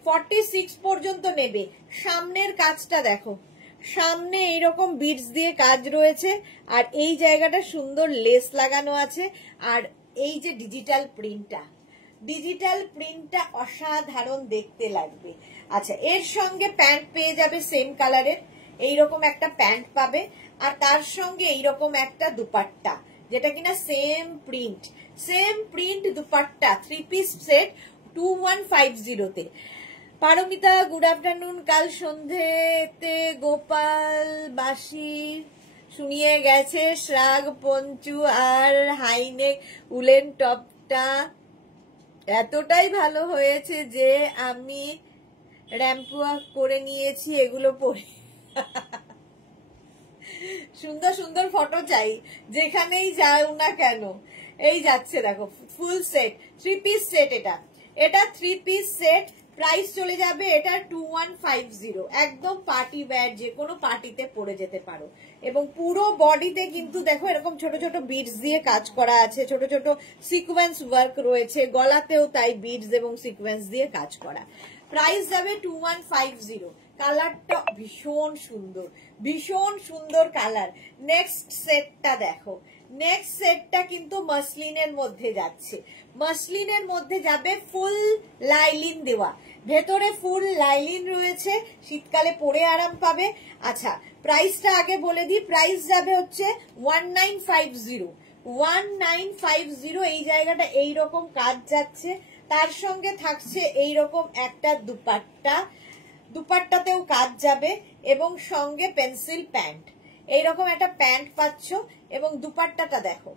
46 পর্যন্ত নেবে। সামনের কাজটা দেখো, সামনে এইরকম বিটস দিয়ে কাজ রয়েছে, আর এই জায়গাটা সুন্দর লেস লাগানো আছে। আর এই যে ডিজিটাল প্রিন্টটা অসাধারণ দেখতে লাগবে। আচ্ছা এর সঙ্গে প্যান্ট পেয়ে যাবে সেম কালারের, এইরকম একটা প্যান্ট পাবে, আর তার সঙ্গে এইরকম একটা দুপাট্টা, যেটা কিনা same print dupatta. 3 piece set 2150 তে। Paramita good afternoon. কাল সন্ধ্যেতে গোপাল বাসি শুনিয়ে গেছে শ্রাগ পঞ্চু আর হাইনেক উলেন টপটা এতটাই ভালো হয়েছে যে আমি র্যাম্প ওয়াক করে নিয়েছি এগুলো পরে। সুন্দর সুন্দর ফটো চাই যেখানেই যাও না কেন। এই যাচ্ছে দেখো ফুল সেট 3 পিস সেট। এটা 3 পিস সেট, প্রাইস চলে যাবে এটা 2150। একদম পার্টি ওয়্যার, যে কোনো পার্টিতে পরে যেতে পারো। এবং পুরো বডিতে কিন্তু দেখো এরকম ছোট ছোট বিডস দিয়ে কাজ করা আছে, ছোট ছোট সিকোয়েন্স ওয়ার্ক রয়েছে, গলাতেও তাই বিডস এবং সিকোয়েন্স দিয়ে কাজ করা। প্রাইস যাবে 2150। কালারটা ভীষণ সুন্দর কালার। নেক্সট সেটটা দেখো, নেক্সট সেটটা কিন্তু মাসলিনের মধ্যে যাচ্ছে, মাসলিনের মধ্যে যাবে ফুল লাইলিন দেওয়া, ভেতরে ফুল লাইলিন রয়েছে, শীতকালে পরে আরাম পাবে। আচ্ছা প্রাইসটা আগে বলে দিই, প্রাইস যাবে হচ্ছে 1950। এই জায়গাটা এইরকম কাজ যাচ্ছে, তার সঙ্গে থাকছে এইরকম একটা দুপাট্টাতেও কাজ যাবে, এবং সঙ্গে পেন্সিল প্যান্ট। এইরকম একটা প্যান্ট পাচ্ছ এবং দুপাট্টাটা দেখো,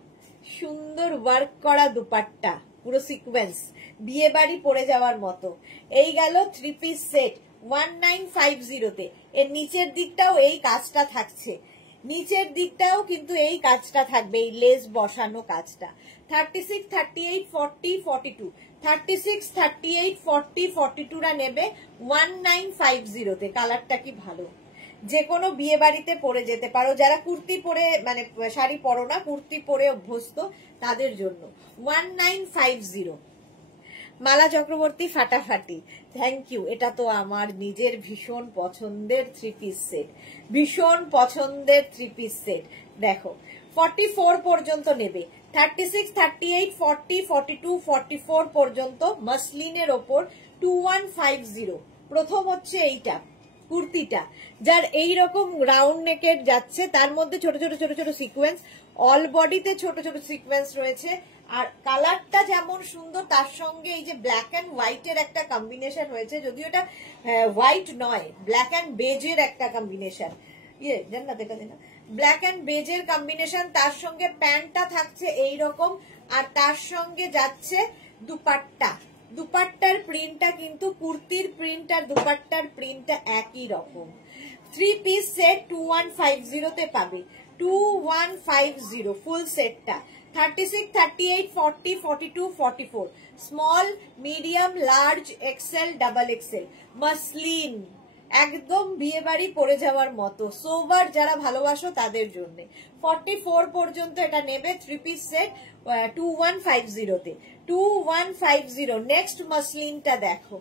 সুন্দর ওয়ার্ক করা দুপাট্টা, পুরো সিকোয়েন্স, বিয়ে বাড়ি পরে যাওয়ার মতো। এই গেল 3 পিস সেট 1950 তে। এর নিচের দিকটাও এই কাজটা থাকছে, নিচের দিকটাও কিন্তু এই কাজটা থাকবে, এই লেস বসানো কাজটা। 36, 38, 40, 42, 36, 38, 40, 42 রা নেবে 1950 তে। কালারটা কি ভালো, যে কোনো বিয়ে বাড়িতে পরে যেতে পারো, যারা কুর্তি পরে মানে শাড়ি পরো না, কুর্তি পরে অভ্যস্ত তাদের জন্য 1950। মালা চক্রবর্তী ফাটাফাটি, থ্যাংক ইউ। এটা তো আমার নিজের ভীষণ পছন্দের 3 পিস সেট, ভীষণ পছন্দের 3 পিস সেট। দেখো 44 পর্যন্ত নেবে, 36, 38, 40, 42, 44 পর্যন্ত মসলিনের ওপর 2150। প্রথম হচ্ছে এইটা কুর্তিটা, যার এইরকম রাউন্ড নেকের যাচ্ছে, তার মধ্যে ছোট ছোট ছোট ছোট সিকোয়েন্স, অল বডিতে ছোট ছোট সিকোয়েন্স রয়েছে। আর কালারটা যেমন সুন্দর, তার সঙ্গে এই যে ব্ল্যাক অ্যান্ড হোয়াইটের একটা কম্বিনেশন হয়েছে, যদিও এটা হোয়াইট নয়, ব্ল্যাক অ্যান্ড বেজের একটা কম্বিনেশন, জান্নাত এটা না, ব্ল্যাক অ্যান্ড বেজের কম্বিনেশন, তার সঙ্গে প্যান্টটা থাকছে এইরকম, আর তার সঙ্গে যাচ্ছে দুপাট্টা। দুপাট্টার প্রিন্টটা কিন্তু কুর্তির প্রিন্ট আর দুপাট্টার প্রিন্টটা একই রকম। 3 পিস সেট 2150 তে পাবে, 2150 ফুল সেটটা। 36, 38, 40, 42, 44, small, medium, large, XL, double XL, muslin, একদম বিয়ে বাড়ি পরে যাওয়ার মতো, সোবার যারা ভালোবাসো তাদের জন্য। 44 পর্যন্ত এটা নেবে 3 পিস সেট 2150 তে, 2150। নেক্সট মসলিনটা দেখো,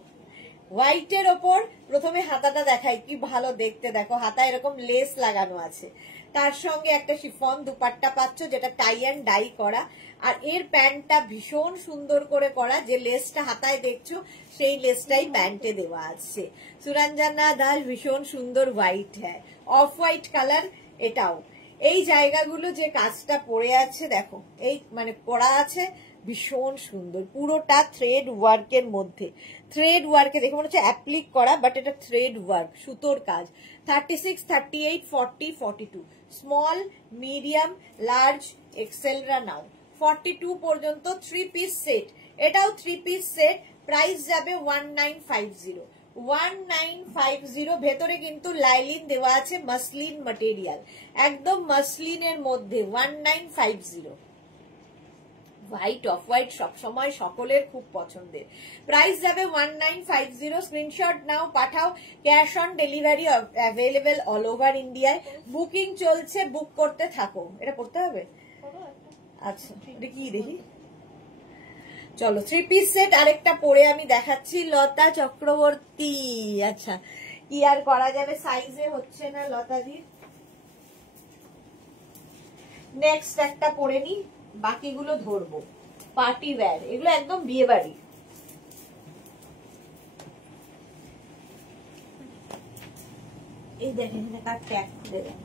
হোয়াইটের ওপর প্রথমে হাতাটা দেখাই, কি ভালো দেখতে, দেখো হাতা এরকম লেস লাগানো আছে, তার সঙ্গে একটা শিফন দুপাট্টা পাচ্ছ যেটা টাই অ্যান্ড ডাই করা, আর এর প্যান্টটা ভীষণ সুন্দর করে করা, যে লেসটা হাতায় দেখছো সেই লেসটাই প্যান্টে দেওয়া আছে। সুরঞ্জনা দাস, ভীষণ সুন্দর হোয়াইট, হ্যাঁ অফ হোয়াইট কালার এটাও। এই জায়গাগুলো যে কাজটা পড়ে আছে দেখো, এই মানে পড়া আছে, ভীষণ সুন্দর, পুরোটা থ্রেড ওয়ার্কের মধ্যে, থ্রেড ওয়ার্কে দেখে মনে হচ্ছে অ্যাপ্লিক করা, বাট এটা থ্রেড ওয়ার্ক, সুতোর কাজ। 36, 38, 40, 42, স্মল, মিডিয়াম, লার্জ, এক্সেলরা নাও 42 পর্যন্ত 3 পিস সেট। এটাও 3 পিস সেট, প্রাইস যাবে 1950, 1950। ভেতরে কিন্তু লাইলিন দেওয়া আছে, মসলিন ম্যাটেরিয়াল, একদম মসলিনের মধ্যে 1950। হোয়াইট অফ হোয়াইট সবসময় সকলের খুব পছন্দের। প্রাইস যাবে 1950। স্ক্রিনশট নাও, পাঠাও, cash on delivery available all over ইন্ডিয়ায়। বুকিং চলছে, বুক করতে থাকো। এটা পড়তে হবে, আচ্ছা এটা কি দেখি, চলো 3 পিস সেট আরেকটা পরে আমি দেখাচ্ছি। লতা চক্রবর্তী, আচ্ছা কি আর করা যাবে, সাইজে হচ্ছে না লতাদির। নেক্সট একটা পরে নি, বাকিগুলো ধরবো। পার্টি ওয়্যার, এগুলো একদম বিয়ে বাড়ি। এই দেখেন কার ট্যাগ দেবেন,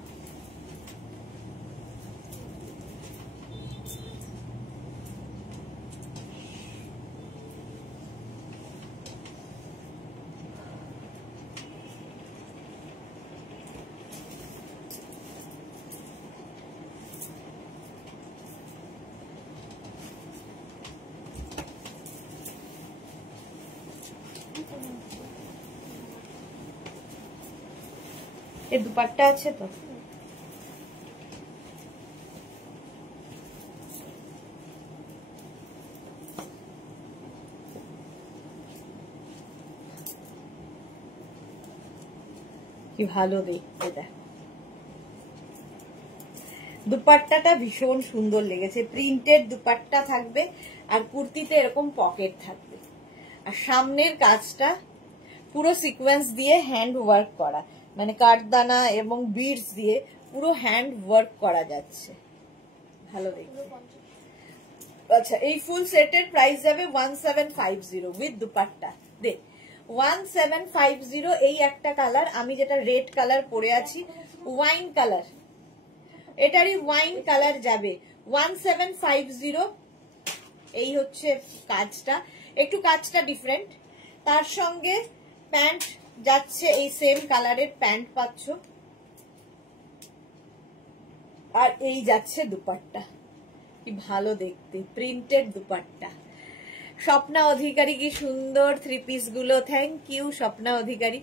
এর দুপাট্টা আছে তো, কি ভালো দেখতে, দেখ দুপাট্টাটা ভীষণ সুন্দর লেগেছে, প্রিন্টেড দুপাট্টা থাকবে, আর কুর্তিতে এরকম পকেট থাকবে, আর সামনের কাজটা পুরো সিকোয়েন্স দিয়ে হ্যান্ড ওয়ার্ক করা, মানে কাঠদানা এবং বিডস দিয়ে পুরো হ্যান্ড ওয়ার্ক করা যাচ্ছে, ভালো দেখতে। আচ্ছা এই ফুল সেটের প্রাইস যাবে 1750 উইথ দুপাট্টা। দেখ 1750। এই একটা কালার, আমি যেটা রেড কালার পরে আছি, ওয়াইন কালার, এটারই ওয়াইন কালার যাবে 1750। এই হচ্ছে কাজটা, একটু কাজটা ডিফারেন্ট। তার সঙ্গে প্যান্ট যাচ্ছে, এই সেম কালারের প্যান্ট পাচ্ছ, আর এই যাচ্ছে দুপাট্টা, কি ভালো দেখতে, প্রিন্টেড দুপাট্টা। স্বপ্না অধিকারী, কি সুন্দর থ্রি পিস গুলো, থ্যাংক ইউ স্বপ্না অধিকারী।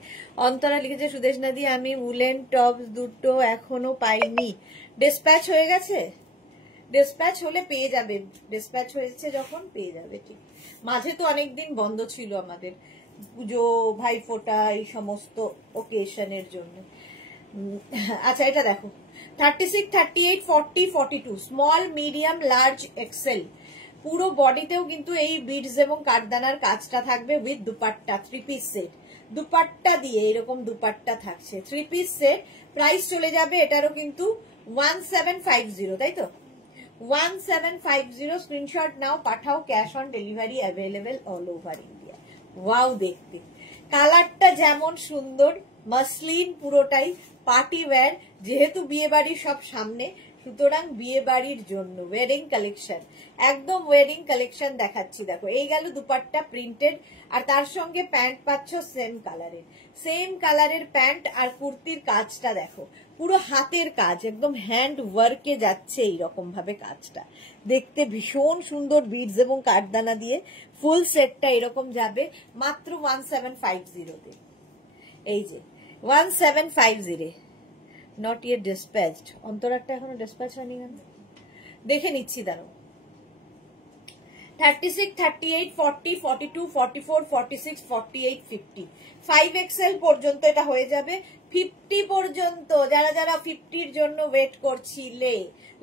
অন্তরা লিখেছে সুদেশনা দি আমি উলেন টপস দুটো এখনো পাইনি, ডিসপ্যাচ হয়ে গেছে? ডিসপ্যাচ হলে পেয়ে যাবে, ডিসপ্যাচ হয়েছে যখন পেয়ে যাবে। ঠিক, মাঝে তো অনেকদিন বন্ধ ছিল আমাদের পুজো ভাইফোঁটা এই সমস্ত ওকেশনের জন্য। আচ্ছা এটা দেখো 36, 38, 40, 42 স্মল, মিডিয়াম, লার্জ, এক্সেল। পুরো বডিতেও কিন্তু এই বিডস এবং কাঠদানার কাজটা থাকবে with dupatta, three piece set dupatta দিয়ে এরকম দুপাট্টা থাকছে, থ্রি পিস সেট। প্রাইস চলে যাবে এটারও কিন্তু 1750, তাই তো 1750। স্ক্রিনশট নাও, পাঠাও, cash on delivery available all over India. Wow দেখতে, কালারটা যেমন সুন্দর, মাসলিন পুরোটাই, পার্টি ওয়্যার, যেহেতু বিয়ে বাড়ির সব সামনে, সুতরাং বিয়ে বাড়ির জন্য ওয়েডিং কালেকশন, একদম ওয়েডিং কালেকশন দেখাচ্ছি। দেখো এই গেল দুপাট্টা প্রিন্টেড, আর তার সঙ্গে প্যান্ট পাচ্ছ সেম কালারের প্যান্ট। আর কুর্তির কাজটা দেখো, পুরো হাতের কাজ, একদম হ্যান্ড ওয়ার্কে যাচ্ছে এইরকম ভাবে কাজটা, দেখতে ভীষণ সুন্দর, বিডস এবং কাঠদানা দিয়ে ফুল সেটটা এরকম যাবে মাত্র 1750-তে। এই যে 1750, নট ইয়েট ডিসপ্যাচড। অন্তরারটা এখনো ডিসপ্যাচ হয়নি কেন দেখে নিচ্ছি, দাঁড়ো। 36, 38, 40, 42, 44, 46, 48, 50, 5XL পর্যন্ত এটা হয়ে যাবে। 50 পর্যন্ত যারা যারা 50-র জন্য ওয়েট করছিলে,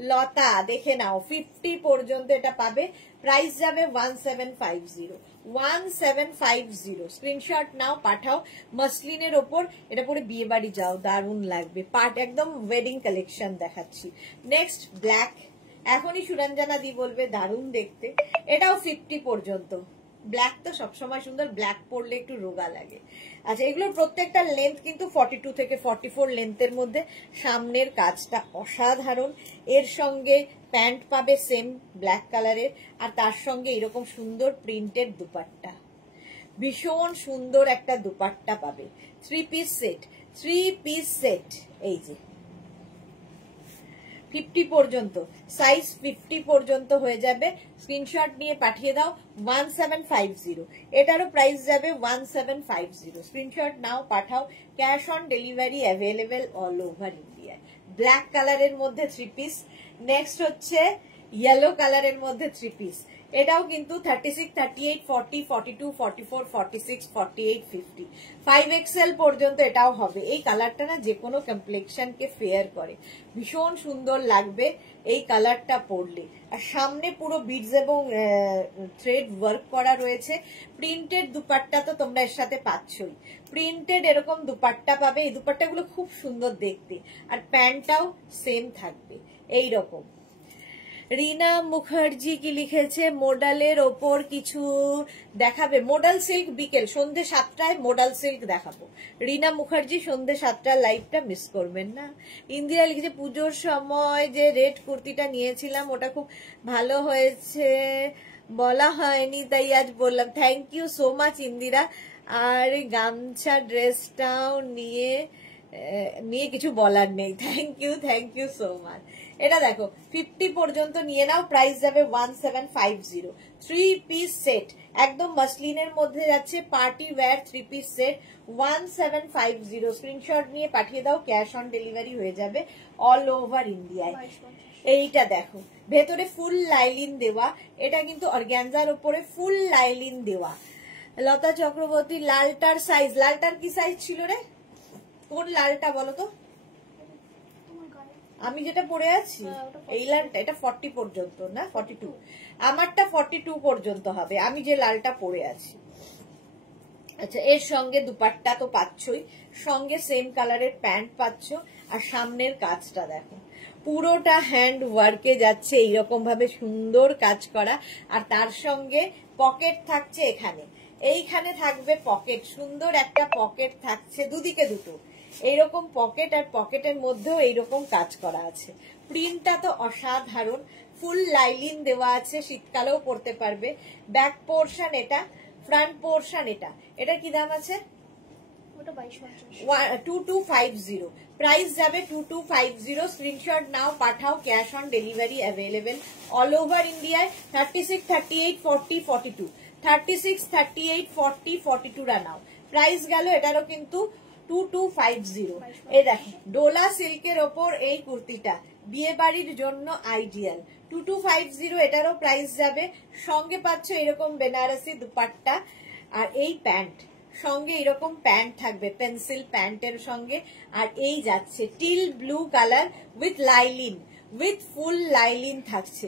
লতা দেখে নাও, 50 পর্যন্ত এটা পাবে। প্রাইস যাবে 1750, 1750। স্ক্রিনশট নাও, পাঠাও। মাসলিনের ওপর এটা পরে বিয়ে বাড়ি যাও, দারুণ লাগবে। পার্ট একদম ওয়েডিং কালেকশন দেখাচ্ছি। নেক্সট ব্ল্যাক, এখনই সুরঞ্জনা দি বলবে দারুণ দেখতে। এটাও 50 পর্যন্ত। ব্ল্যাক তো সবসময় সুন্দর, ব্ল্যাক পরলে একটু রোগা লাগে। আচ্ছা এগুলোর প্রত্যেকটা লেন্থ কিন্তু 42 থেকে 44 লেন্থের মধ্যে। সামনের কাজটা অসাধারণ, এর সঙ্গে প্যান্ট পাবে সেম ব্ল্যাক কালারের, আর তার সঙ্গে এরকম সুন্দর প্রিন্টেড দুপাট্টা, ভীষণ সুন্দর একটা দুপাট্টা পাবে। থ্রি পিস সেট, এই যে 50 পর্যন্ত, সাইজ 50 পর্যন্ত হয়ে যাবে। স্ক্রিনশট নিয়ে পাঠিয়ে দাও 1750। এটারও প্রাইস যাবে 1750। স্ক্রিনশট নাও, পাঠাও, cash on delivery available all over India. Black কালারের মধ্যে থ্রি পিস। নেক্সট হচ্ছে ইয়েলো কালারের মধ্যে থ্রি পিস, এটাও কিন্তু 36, 38, 40, 42, 44, 46, 48, 50, 5XL পর্যন্ত এটাও হবে। এই কালারটা না যে কোনো কমপ্লেক্সনকে ফেয়ার করে, ভীষণ সুন্দর লাগবে এই কালারটা পরলে। আর সামনে পুরো বিডস এবং থ্রেড ওয়ার্ক করা রয়েছে। প্রিন্টেড দুপাট্টা তো তোমরা এর সাথে পাচ্ছই, প্রিন্টেড এরকম দুপাট্টা পাবে। এই দুপাট্টাগুলো খুব সুন্দর দেখতে, আর প্যান্টটাও সেম থাকবে এইরকম। রিনা মুখার্জি কি লিখেছে, মোডালের ওপর কিছু দেখাবে? মোডাল সিল্ক বিকেল সন্ধ্যে 7টায় মোডাল সিল্ক দেখাবো। রিনা মুখার্জি সন্ধ্যে 7টার লাইভটা মিস করবেন না। ইন্দিরা লিখেছে পুজোর সময় যে রেড কুর্তিটা নিয়েছিলাম ওটা খুব ভালো হয়েছে, বলা হয়নি তাই আজ বললাম। Thank you so much Indira. আর গামছা ড্রেসটাও নিয়ে কিছু বলার নেই। Thank you so much. এটা দেখো 50 পর্যন্ত নিয়ে নাও, প্রাইস যাবে 1750। থ্রি পিস সেট, একদম মাসলিনের মধ্যে যাচ্ছে, party wear three piece set 1750। Screenshot নিয়ে পাঠিয়ে দাও, ক্যাশ অন ডেলিভারি হয়ে যাবে অল ওভার ইন্ডিয়ায়। এইটা দেখো ভেতরে ফুল লাইলিন দেওয়া, এটা কিন্তু অর্গ্যানজার উপরে ফুল লাইলিন দেওয়া। লতা চক্রবর্তী, লালটার সাইজ, লালটার কি সাইজ ছিল রে? কোন লালটা বলো তো? আমি যেটা পরে আছি এই লালটা, এটা 40 পর্যন্ত না 42, আমারটা 42 পর্যন্ত হবে, আমি যে লালটা পরে আছি। আচ্ছা এর সঙ্গে দুপাট্টা তো পাচ্ছই, সঙ্গে সেম কালারের প্যান্ট পাচ্ছ, আর সামনের কাজটা দেখো পুরোটা হ্যান্ড ওয়ার্কে যাচ্ছে, এইরকম ভাবে সুন্দর কাজ করা। আর তার সঙ্গে পকেট থাকছে, এইখানে থাকবে পকেট, সুন্দর একটা পকেট থাকছে, দুদিকে দুটো এইরকম পকেট, আর পকেটের মধ্যেও এইরকম কাজ করা আছে। প্রিন্টটা তো অসাধারণ, ফুল লাইলিন দেওয়া আছে, শীতকালেও পরতে পারবে। ব্যাক পোর্শন এটা, ফ্রন্ট পোর্শন এটা। এটা কি দাম আছে? 2250 প্রাইস যাবে 2250 স্ক্রিনশট নাও পাঠাও cash on delivery available all over ইন্ডিয়ায় 36 38 40 42 36 38 40 42 রা নাও প্রাইস গেল এটারও কিন্তু 2250 এই দেখো ডোলা সিল্কের ওপর এই কুর্তিটা বিয়ে বাড়ির জন্য আইডিয়াল 2250 এটারও প্রাইস যাবে সঙ্গে পাচ্ছ এরকম বেনারসি দুপাট্টা আর এই প্যান্ট সঙ্গে এরকম প্যান্ট থাকবে পেন্সিল প্যান্টের সঙ্গে আর এই যাচ্ছে teal blue colour with lining with full lining থাকছে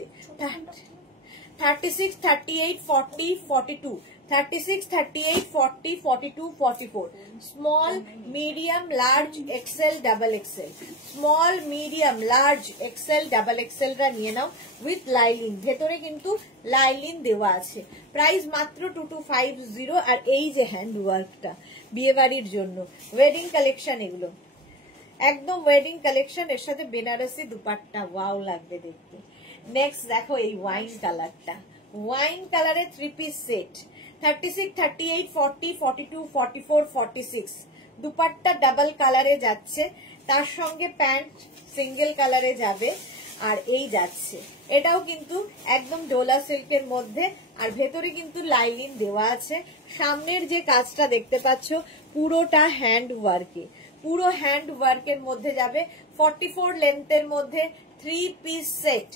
36 38 40 42 36 38 40 42 44 small medium large XL double XL small medium large XL double XL রা নিয়ে নাও উইথ লাইলিন ভেতরে কিন্তু লাইলিন দেওয়া আছে প্রাইস মাত্র 2250 আর এই যে হ্যান্ড ওয়ার্কটা বিয়ে বাড়ির জন্য ওয়েডিং কালেকশন এগুলো একদম ওয়েডিং কালেকশন এর সাথে বেনারসি দুপাট্টা ওয়াও লাগবে দেখতে নেক্সট দেখো এই ওয়াইন কালারটা ওয়াইন কালারের 3 পিস সেট 36 38 40 42 44 46 দুপাট্টা ডাবল কালারে যাচ্ছে তার সঙ্গে প্যান্ট সিঙ্গেল কালারে যাবে আর এই যাচ্ছে এটাও কিন্তু একদম ডোলা সিল্কের মধ্যে আর ভেতরে কিন্তু লাইলিন দেওয়া আছে সামনের যে কাজটা দেখতে পাচ্ছ পুরোটা হ্যান্ড ওয়ার্কে পুরো হ্যান্ড ওয়ার্কের মধ্যে যাবে 44 লেন্থের মধ্যে 3 piece set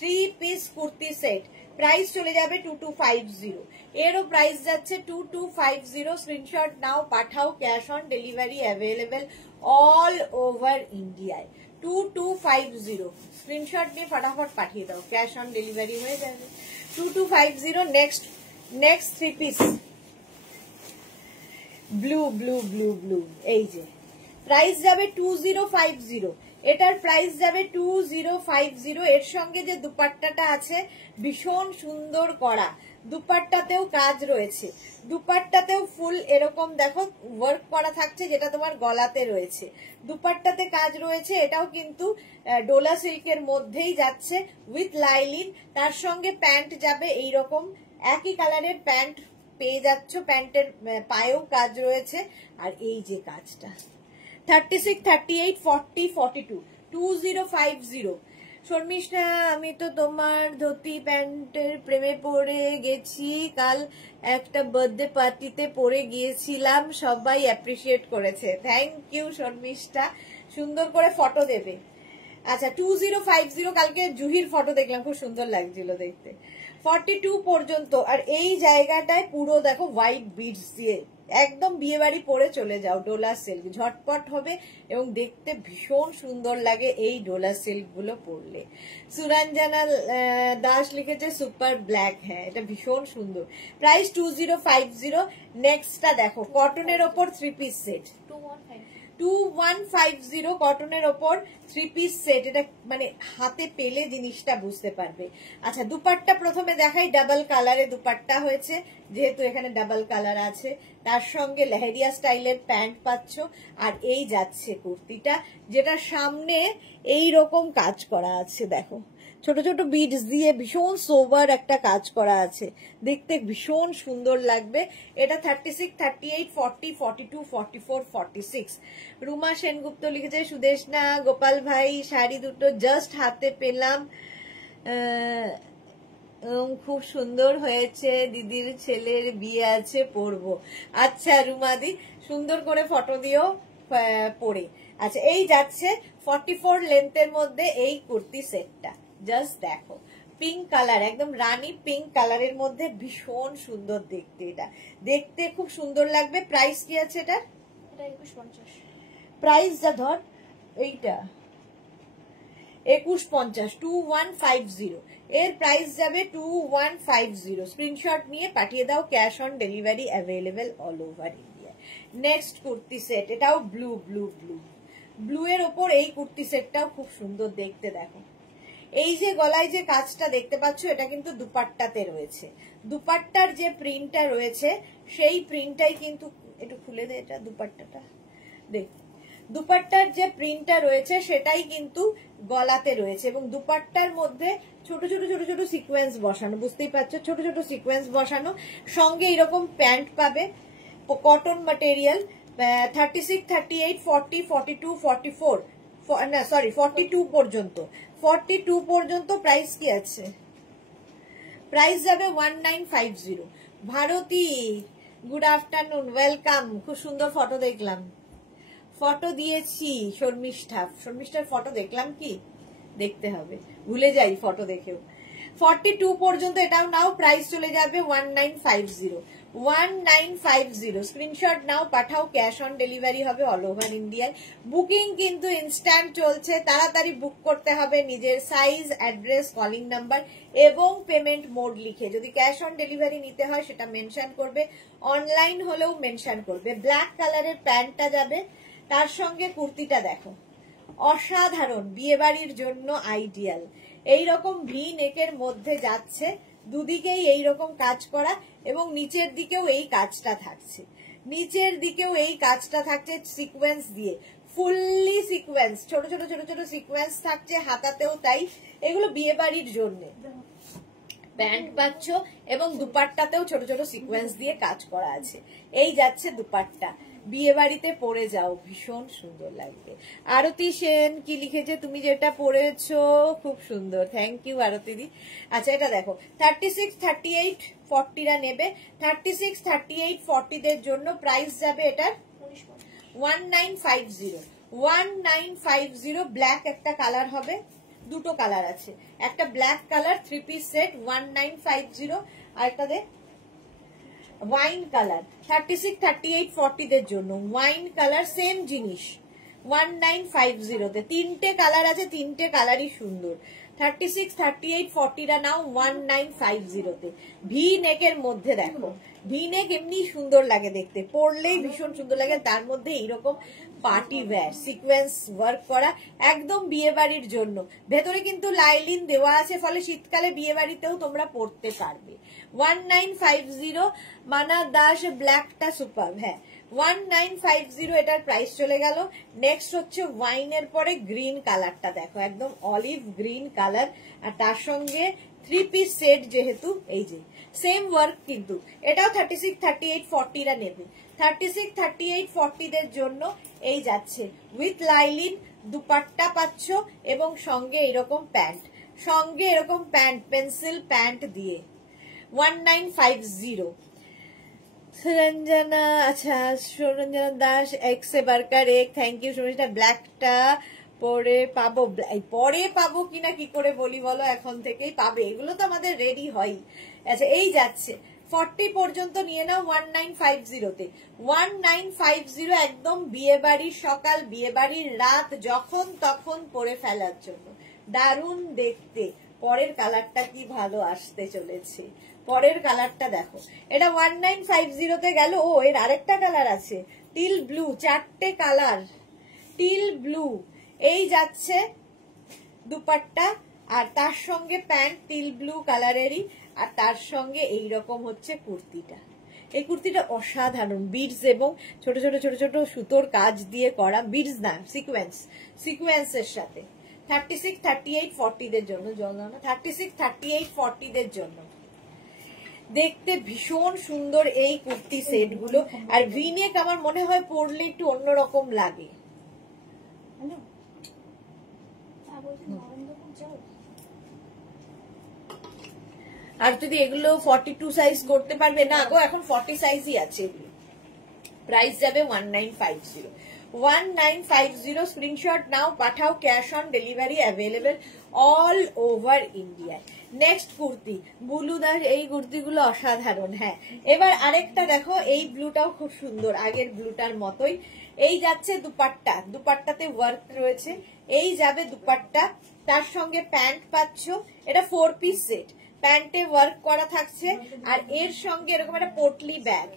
3 piece kurti set price চলে যাবে 2250 এরও প্রাইস যাচ্ছে 2250 স্ক্রিনশট নাও পাঠাও cash on delivery available all over ইন্ডিয়ায় 2250 স্ক্রিনশট নিয়ে ফটাফট পাঠিয়ে দাও ক্যাশ অন ডেলিভারি হয়ে যাবে 2250 next 3 piece blue blue blue blue এই যে প্রাইস যাবে 2050 এটার প্রাইস যাবে 2050 এর সঙ্গে যে দুপাট্টাটা আছে ভীষণ সুন্দর করা দুপাট্টাতেও কাজ রয়েছে দুপাট্টাতেও ফুল এরকম দেখো ওয়ার্ক করা থাকছে যেটা তোমার গলাতে রয়েছে দুপাট্টাতে কাজ রয়েছে এটাও কিন্তু ডোলা সিল্কের মধ্যেই যাচ্ছে উইথ লাইলিন তার সঙ্গে প্যান্ট যাবে এইরকম একই কালারের প্যান্ট পেয়ে যাচ্ছ প্যান্টের পায়েও কাজ রয়েছে আর এই যে কাজটা 36 38 40 42 2050 শর্মিষ্ঠা আমি তো তোমার ধুতি প্যান্টের প্রেমে পড়ে গেছি কাল একটা বার্থডে পার্টিতে পরে গিয়েছিলাম সবাই অ্যাপ্রিশিয়েট করেছে থ্যাংক ইউ শর্মিষ্ঠা সুন্দর করে ফটো দেবে আচ্ছা 2050 কালকে জুহির ফটো দেখলাম খুব সুন্দর লাগছিল দেখতে 42 পর্যন্ত আর এই জায়গাটায় পুরো দেখো হোয়াইট বিডস দিয়ে একদম বিয়ে বাড়ি পরে চলে যাও ডোলা সিল্ক ঝটপট হবে এবং দেখতে ভীষণ সুন্দর লাগে এই ডোলা সিল্ক গুলো পরলে সুরঞ্জনা দাস লিখেছে সুপার ব্ল্যাক হ্যাঁ এটা ভীষণ সুন্দর প্রাইস 2050 নেক্সটটা দেখো কটনের ওপর 3 পিস সেট 2150 কটনের ওপর 3 পিস সেট এটা মানে হাতে পেলে জিনিসটা বুঝতে পারবে আচ্ছা দুপাট্টা প্রথমে দেখাই ডাবল কালারে দুপাট্টা হয়েছে যেহেতু এখানে ডাবল কালার আছে তার সঙ্গে লেহেরিয়া স্টাইলের প্যান্ট পাচ্ছ আর এই যাচ্ছে কুর্তিটা যেটা সামনে এই রকম কাজ করা আছে দেখো ছোট ছোট বিডস দিয়ে ভীষণ সোবার একটা কাজ করা আছে দেখতে ভীষণ সুন্দর লাগবে এটা 36 38 40 42 44 46 রুমা সেনগুপ্ত লিখেছে সুদেশনা গোপাল ভাই শাড়ি দুটো জাস্ট হাতে পেলাম খুব সুন্দর হয়েছে দিদির ছেলের বিয়ে আছে পরবো আচ্ছা রুমাদি সুন্দর করে ফটো দিও পরে আচ্ছা এই যাচ্ছে 44 লেন্থের মধ্যে এই কুর্তি সেটটা জাস্ট দেখো পিঙ্ক কালার একদম রানী পিঙ্ক কালারের মধ্যে ভীষণ সুন্দর দেখতে এটা দেখতে খুব সুন্দর লাগবে প্রাইস কি আছে এটা 2150 প্রাইস যা ধর এইটা 2150 2150 এর প্রাইস যাবে 2150 স্ক্রিনশট নিয়ে পাঠিয়ে দাও cash on delivery available all over India next kurti set এটাও ব্লু ব্লু ব্লু ব্লু এর ওপর এই কুর্তি সেটটাও খুব সুন্দর দেখতে দেখো এই যে গলায় যে কাজটা দেখতে পাচ্ছ এটা কিন্তু দুপাট্টাতে রয়েছে দুপাট্টার যে প্রিন্টটা রয়েছে সেই প্রিন্টটাই কিন্তু একটু খুলে দে এটা দুপাট্টাটা দেখ দুপাট্টার যে প্রিন্টটা রয়েছে সেটাই কিন্তু গলাতে রয়েছে এবং দুপাট্টার মধ্যে ছোট ছোট ছোট ছোট সিকোয়েন্স বসানো বুঝতেই পারছো ছোট ছোট সিকোয়েন্স বসানো সঙ্গে এরকম প্যান্ট পাবে কটন ম্যাটেরিয়াল 36, 38, 40, 42, 44, না সরি 42 পর্যন্ত, 42 পর্যন্ত প্রাইস কি আছে? প্রাইস যাবে 1950। Bharati good afternoon, welcome. খুব সুন্দর ফটো দেখলাম, ফটো দিয়েছি শর্মিষ্ঠার ফটো দেখলাম কি? দেখতে হবে, ভুলে যাই ফটো দেখেও। 42 পর্যন্ত এটাও নাও, প্রাইস চলে যাবে 1950। 1950 স্ক্রিনশট নাও, পাঠাও, ক্যাশ অন ডেলিভারি হবে অল ওভার ইন্ডিয়ায়। বুকিং কিন্তু ইনস্ট্যান্ট চলছে, তাড়াতাড়ি বুক করতে হবে নিজের সাইজ, অ্যাড্রেস, কলিং নাম্বার এবং পেমেন্ট মোড লিখে। যদি ক্যাশ অন ডেলিভারি নিতে হয় সেটা মেনশন করবে, অনলাইন হলেও মেনশন করবে। ব্ল্যাক কালারের প্যান্টটা যাবে, তার সঙ্গে কুর্তিটা দেখো, অসাধারণ, বিয়ে বাড়ির জন্য আইডিয়াল। এইরকম ভি নেকের মধ্যে যাচ্ছে, দুদিকেই এইরকম কাজ করা এবং নিচের দিকেও এই কাজটা থাকছে, নিচের দিকেও এই কাজটা থাকছে সিকোয়েন্স দিয়ে, ফুললি সিকোয়েন্স, ছোট ছোট ছোট ছোট সিকোয়েন্স থাকছে, হাতাতেও তাই। এগুলো বিয়ে বাড়ির জন্য প্যান্ট পাচ্ছ এবং দুপাট্টাতেও ছোট ছোট সিকোয়েন্স দিয়ে কাজ করা আছে। এই যাচ্ছে দুপাট্টা, বিয়ে বাড়িতে পরে যাও, ভীষণ সুন্দর লাগবে। আরতি সেন কি লিখেছে, তুমি যেটা পরেছো খুব সুন্দর, থ্যাংক ইউ আরতি দি। আচ্ছা এটা দেখো, 36, 38, 40রা নেবে, 36, 38, 40 দের জন্য প্রাইস যাবে এটার 1950। 1950 ব্ল্যাক একটা কালার হবে, দুটো কালার আছে, একটা ব্ল্যাক কালার 3 পিস সেট 1950, আর একটা দে ওয়াইন কালার 36, 38, 40 দের জন্য ওয়াইন কালার সেম জিনিস 1950 তে। তিনটে কালার আছে, তিনটে কালারই সুন্দর। 36, 38, 40রা নাও 1950 তে। ভি নেকের মধ্যে দেখো, ভি নেক এমনি সুন্দর লাগে দেখতে, পরলেই ভীষণ সুন্দর লাগে, তার মধ্যে এইরকম পার্টি ওয়্যার সিকোয়েন্স ওয়ার্ক করা, একদম বিয়ে বাড়ির জন্য। ভেতরে কিন্তু লাইলিন দেওয়া আছে, ফলে শীতকালে বিয়ে বাড়িতেও তোমরা পরতে পারবে। 1950 মানা দাস ব্ল্যাকটা সুপার, হ্যাঁ 1950 এটার প্রাইস চলে গেল। নেক্সট হচ্ছে ওয়াইনের পরে গ্রিন কালারটা দেখো, একদম অলিভ গ্রিন কালার, আর তার সঙ্গে 3 পিস সেট, যেহেতু এই যে সেম ওয়ার্ক, কিন্তু এটাও 36, 38, 40রা নেবে। 36, 38, 40 দের জন্য এই যাচ্ছে উইথ লাইলিন, দুপাট্টা পাচ্ছ এবং সঙ্গে এরকম প্যান্ট, সঙ্গে এরকম প্যান্ট, পেন্সিল প্যান্ট দিয়ে 1950। সুরঞ্জনা, আচ্ছা সুরঞ্জনা দাস এক্সে বার্কার এক, থ্যাংক ইউ সুরঞ্জনা। ব্ল্যাকটা পরে পাবো, পরে পাবো কিনা কি করে বলি বলো, এখন থেকেই পাবে, এগুলো তো আমাদের রেডি হয়। আচ্ছা এই যাচ্ছে 40 পর্যন্ত নিয়ে নাও 1950 তে। 1950 একদম বিয়ে বাড়ির সকাল, বিয়ে বাড়ির রাত, যখন তখন পরে ফেলার জন্য দারুণ দেখতে। পরের কালারটা কি ভালো আসতে চলেছে, পরের কালারটা দেখো, এটা 1950 তে গেল। ও এর আরেকটা কালার আছে, টিল ব্লু, 4টে কালার টিল ব্লু। এই যাচ্ছে দুপাট্টা, আর তার সঙ্গে প্যান্ট টিল ব্লু কালারেরই, আর তার সঙ্গে এই রকম হচ্ছে কুর্তিটা। এই কুর্তিটা অসাধারণ, বিডস এবং ছোট ছোট ছোট ছোট সুতোর কাজ দিয়ে করা, বিডস না সিকোয়েন্স, সিকোয়েন্সের সাথে। 36, 38, 40 দের জন্য, 36, 38, 40 দের জন্য দেখতে ভীষণ সুন্দর এই কুর্তি সেট গুলো। আর ভিনেক আমার মনে হয় পরলে একটু অন্যরকম লাগে। আর যদি এগুলো 42 সাইজ করতে পারবে না গো, এখন 40 সাইজই আছে এগুলো। প্রাইস যাবে 1950। 1950 স্ক্রিনশট নাও, পাঠাও, cash on delivery available all over ইন্ডিয়ায়। নেক্সট কুর্তি, ব্লু দাস, এই কুর্তিগুলো অসাধারণ। হ্যাঁ এবার আরেকটা দেখো, এই ব্লুটাও খুব সুন্দর, আগের ব্লুটার মতোই। এই যাচ্ছে দুপাট্টা, দুপাট্টাতে ওয়ার্ক রয়েছে, এই যাবে দুপাট্টা, তার সঙ্গে প্যান্ট পাচ্ছ, এটা 4 পিস সেট, প্যান্টে ওয়ার্ক করা থাকছে, আর এর সঙ্গে এরকম একটা পোটলি ব্যাগ,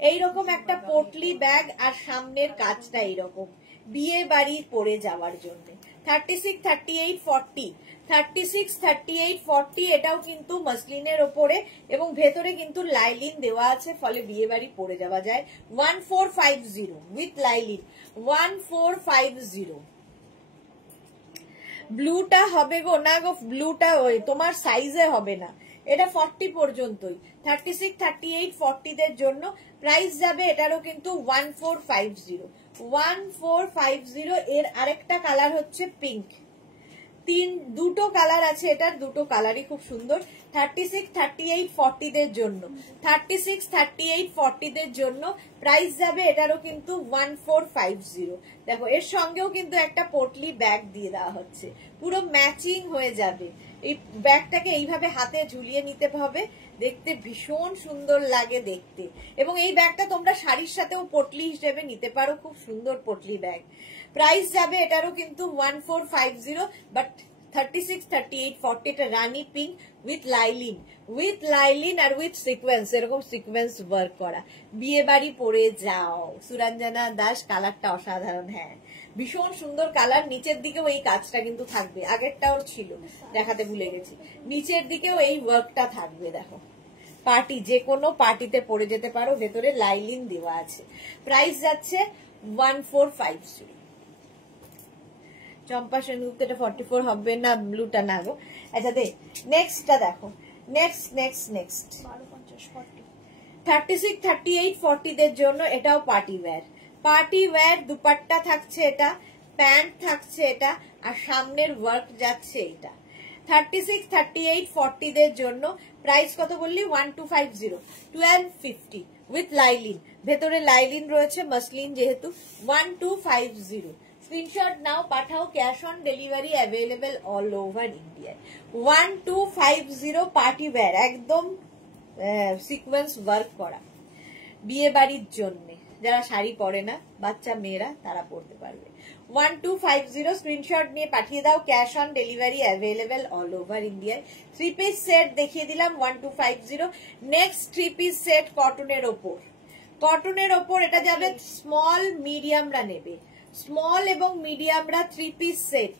এইরকম একটা পোটলি ব্যাগ, আর সামনের কাজটা এইরকম বিয়ে বাড়ি পরে যাওয়ার জন্য। 36, 38, 40, 36, 38, 40 এটাও কিন্তু মসলিনের ওপরে এবং ভেতরে কিন্তু লাইলিন দেওয়া আছে, ফলে বিয়ে বাড়ি পরে যাওয়া যায়। 1450 উইথ লাইলিন, 1450। ব্লুটা হবে গো, না গো ব্লুটা ওই তোমার সাইজে হবে না, এটা 40 পর্যন্তই, 36, 38, 40 দের জন্য প্রাইস যাবে এটারও কিন্তু 1450। 1450। এর আরেকটা কালার হচ্ছে পিঙ্ক, দুটো কালার আছে এটার, দুটো কালারই খুব সুন্দর। 36, 38, 40 দের জন্য, 36, 38, 40 দের জন্য প্রাইস যাবে এটারও কিন্তু 1450। দেখো এর সঙ্গেও কিন্তু একটা পোটলি ব্যাগ দিয়ে দেওয়া হচ্ছে, পুরো ম্যাচিং হয়ে যাবে। এই ব্যাগটাকে এইভাবে হাতে ঝুলিয়ে নিতে হবে, দেখতে ভীষণ সুন্দর লাগে দেখতে। এবং এই ব্যাগটা তোমরা শাড়ির সাথেও পটলি হিসেবে নিতে পারো, খুব সুন্দর পটলি ব্যাগ। প্রাইস যাবে এটারও কিন্তু 1450। বাট 36, 38, 40 এটা রানী পিঙ্ক উইথ লাইলিন আর উইথ সিকোয়েন্স, এরকম সিকোয়েন্স ওয়ার্ক করা। বিয়ে বাড়ি পরে যাও সুরঞ্জনা দাস, কালারটা অসাধারণ। হ্যাঁ ভীষণ সুন্দর কালার। নিচের দিকেও এই কাজটা কিন্তু থাকবে, আগেরটাও ছিল দেখাতে ভুলে গেছি, নিচের দিকেও এই ওয়ার্কটা থাকবে। দেখো পার্টি, যে কোনো পার্টিতে পরে যেতে পারো, ভেতরে লাইলিন দেওয়া আছে। প্রাইস যাচ্ছে 1450। চম্পা সেনগুপ্ত এটা 44 হবে না, ব্লুটা না গো। আচ্ছা দে নেক্সটটা দেখো, নেক্সট 36, 38, 40 দের জন্য এটাও পার্টি ওয়্যার। দুপাট্টা থাকছে এটা, প্যান্ট থাকছে এটা, আর সামনের ওয়ার্ক যাচ্ছে এটা। 36, 38, 40 দের জন্য প্রাইস কত বললি? 1250, 1250 উইথ লাইলিন, ভেতরে লাইলিন রয়েছে, মসলিন যেহেতু। 1250। স্ক্রিনশট নাও, পাঠাও, cash on delivery available all over India. 1250 party wear, একদম সিকোয়েন্স ওয়ার্ক করা, বিয়ে বাড়ির জন্য, যারা শাড়ি পরে না, বাচ্চা মেয়েরা তারা পরতে পারবে। 1250 স্ক্রিনশট নিয়ে পাঠিয়ে দাও, cash on delivery available all over ইন্ডিয়ায়। 3 পিস সেট দেখিয়ে দিলাম 1250। নেক্সট 3 পিস সেট কটনের ওপর, এটা যাবে স্মল মিডিয়ামরা নেবে, স্মল এবং মিডিয়ামরা 3 পিস সেট।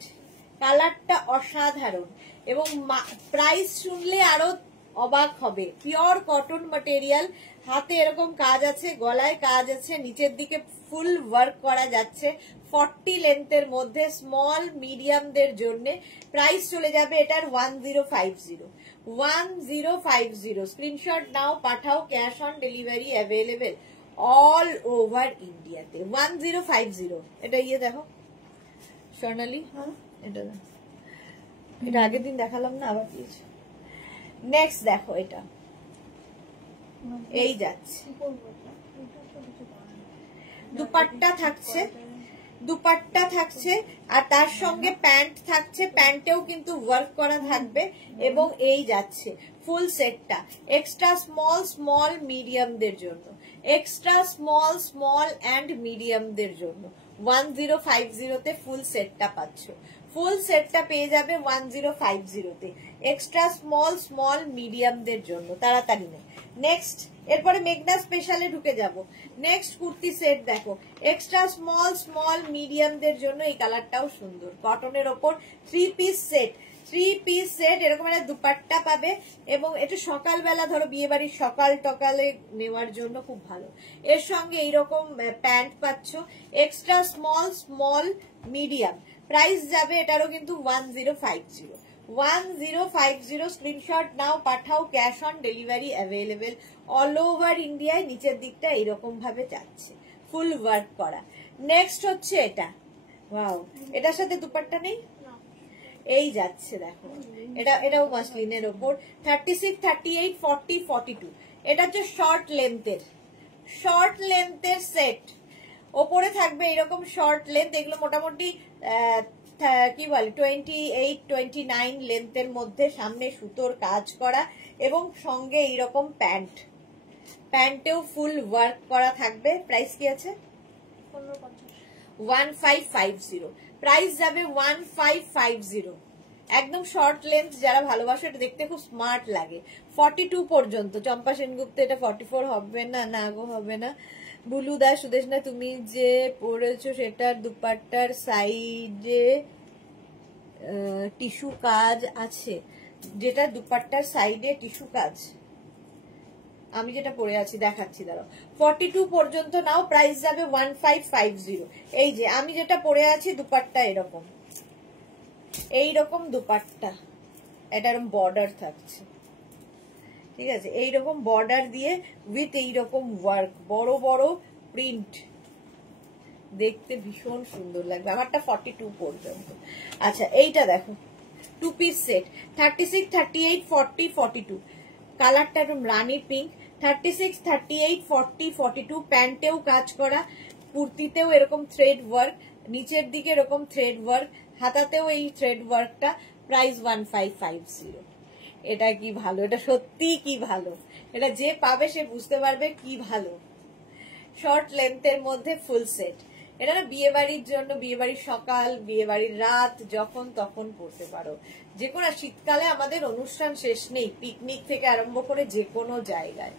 কালারটা অসাধারণ এবং প্রাইস শুনলে আরো অবাক হবে। পিওর কটন ম্যাটেরিয়াল, হাতে এরকম কাজ আছে, গলায় কাজ আছে, নিচের দিকে ফুল ওয়ার্ক করা যাচ্ছে। 40 লেন্থের মধ্যে স্মল মিডিয়ামদের জন্য প্রাইস চলে যাবে এটার 1050। 1050 স্ক্রিনশট নাও, পাঠাও, cash on delivery available all over ইন্ডিয়াতে। 1050। এটা দেখো স্বর্ণালী, এটা আগের দিন দেখালাম না, আবার দিয়েছে। নেক্সট দেখো এটা, এই যাচ্ছে, দুপাট্টা থাকছে আর তার সঙ্গে প্যান্ট থাকছে, প্যান্টেও কিন্তু ওয়ার্ক করা থাকবে। এবং এই যাচ্ছে ফুল সেটটা, এক্সট্রা স্মল মিডিয়ামদের জন্য, এক্সট্রা স্মল অ্যান্ড মিডিয়ামদের জন্য 1050 ফুল সেটটা পাচ্ছ। ফুল সেটটা পেয়ে যাবে 1050 এক্সট্রা স্মল মিডিয়ামদের জন্য, তাড়াতাড়ি নেই। নেক্সট, এরপরে মেঘনা স্পেশালে ঢুকে যাব। নেক্সট কুর্তি সেট দেখো, এক্সট্রা স্মল মিডিয়ামদের জন্য, এই কালারটাও সুন্দর, কটনের ওপর 3 পিস সেট। এরকম একটা দুপাট্টা পাবে এবং এটা সকালবেলা, ধরো বিয়ে বাড়ির সকাল টকালে নেওয়ার জন্য খুব ভালো। এর সঙ্গে এইরকম প্যান্ট পাচ্ছ, এক্সট্রা স্মল মিডিয়াম। প্রাইস যাবে এটারও কিন্তু 1050। 1050 স্ক্রিনশট নাও, পাঠাও, cash on delivery available all over ইন্ডিয়ায়। নিচের দিকটা এইরকম ভাবে যাচ্ছে, ফুল ওয়ার্ক করা। নেক্সট হচ্ছে এটা, ওয়াও, এটার সাথে দুপাট্টা নেই, এই যাচ্ছে দেখো, এটাও মাসলিনের ওপর। 36, 38, 40, 42 এটা হচ্ছে শর্ট লেন্থের সেট। ওপরে থাকবে এরকম শর্ট লেন্থ, এগুলো মোটামুটি কি বলে 28, 29 লেন্থের মধ্যে, সামনে সুতোর কাজ করা এবং সঙ্গে এইরকম প্যান্টেও ফুল ওয়ার্ক করা থাকবে। প্রাইস কি আছে? 1550। প্রাইস যাবে 1550। একদম শর্ট লেন্থ, যারা ভালোবাসো, এটা দেখতে খুব স্মার্ট লাগে। 42 পর্যন্ত। চম্পা সেনগুপ্ত এটা 44 হবে না, না গো হবে না। বুলু দাস, সুদেশ না, তুমি যে পরেছো সেটার দুপাট্টার সাইডে টিস্যু কাজ আছে, যেটা দুপাট্টার সাইডে টিস্যু কাজ, আমি যেটা পরে আছি দেখাচ্ছি, দাঁড়াও। 42 পর্যন্ত নাও, প্রাইস যাবে 1550। এই যে আমি যেটা পরে আছি, দুপাট্টা এরকম, এইরকম দুপাট্টা, এটা এরকম বর্ডার থাকছে, ঠিক আছে, এইরকম বর্ডার দিয়ে উইথ এইরকম ওয়ার্ক, বড় বড় প্রিন্ট, দেখতে ভীষণ সুন্দর লাগবে। আমারটা 42 পর্যন্ত। আচ্ছা এইটা দেখো, 2 পিস সেট, 36, 38, 40, 42, কালারটা একদম রানী পিঙ্ক। 36, 38, 40, 42, প্যান্টেও কাজ করা, কুর্তিতেও এরকম থ্রেড ওয়ার্ক, নিচের দিকে এরকম থ্রেড ওয়ার্ক, হাতাতেও এই থ্রেড ওয়ার্কটা। প্রাইস 1550। এটা কি ভালো, এটা সত্যি কি ভালো, এটা যে পাবে সে বুঝতে পারবে কি ভালো। শর্ট লেন্থের মধ্যে ফুল সেট, এটা না বিয়ে বাড়ির জন্য, বিয়ে বাড়ির সকাল, বিয়ে বাড়ির রাত, যখন তখন পড়তে পারো। যে কোনো শীতকালে আমাদের অনুষ্ঠান শেষ নেই, পিকনিক থেকে আরম্ভ করে যে কোনো জায়গায়।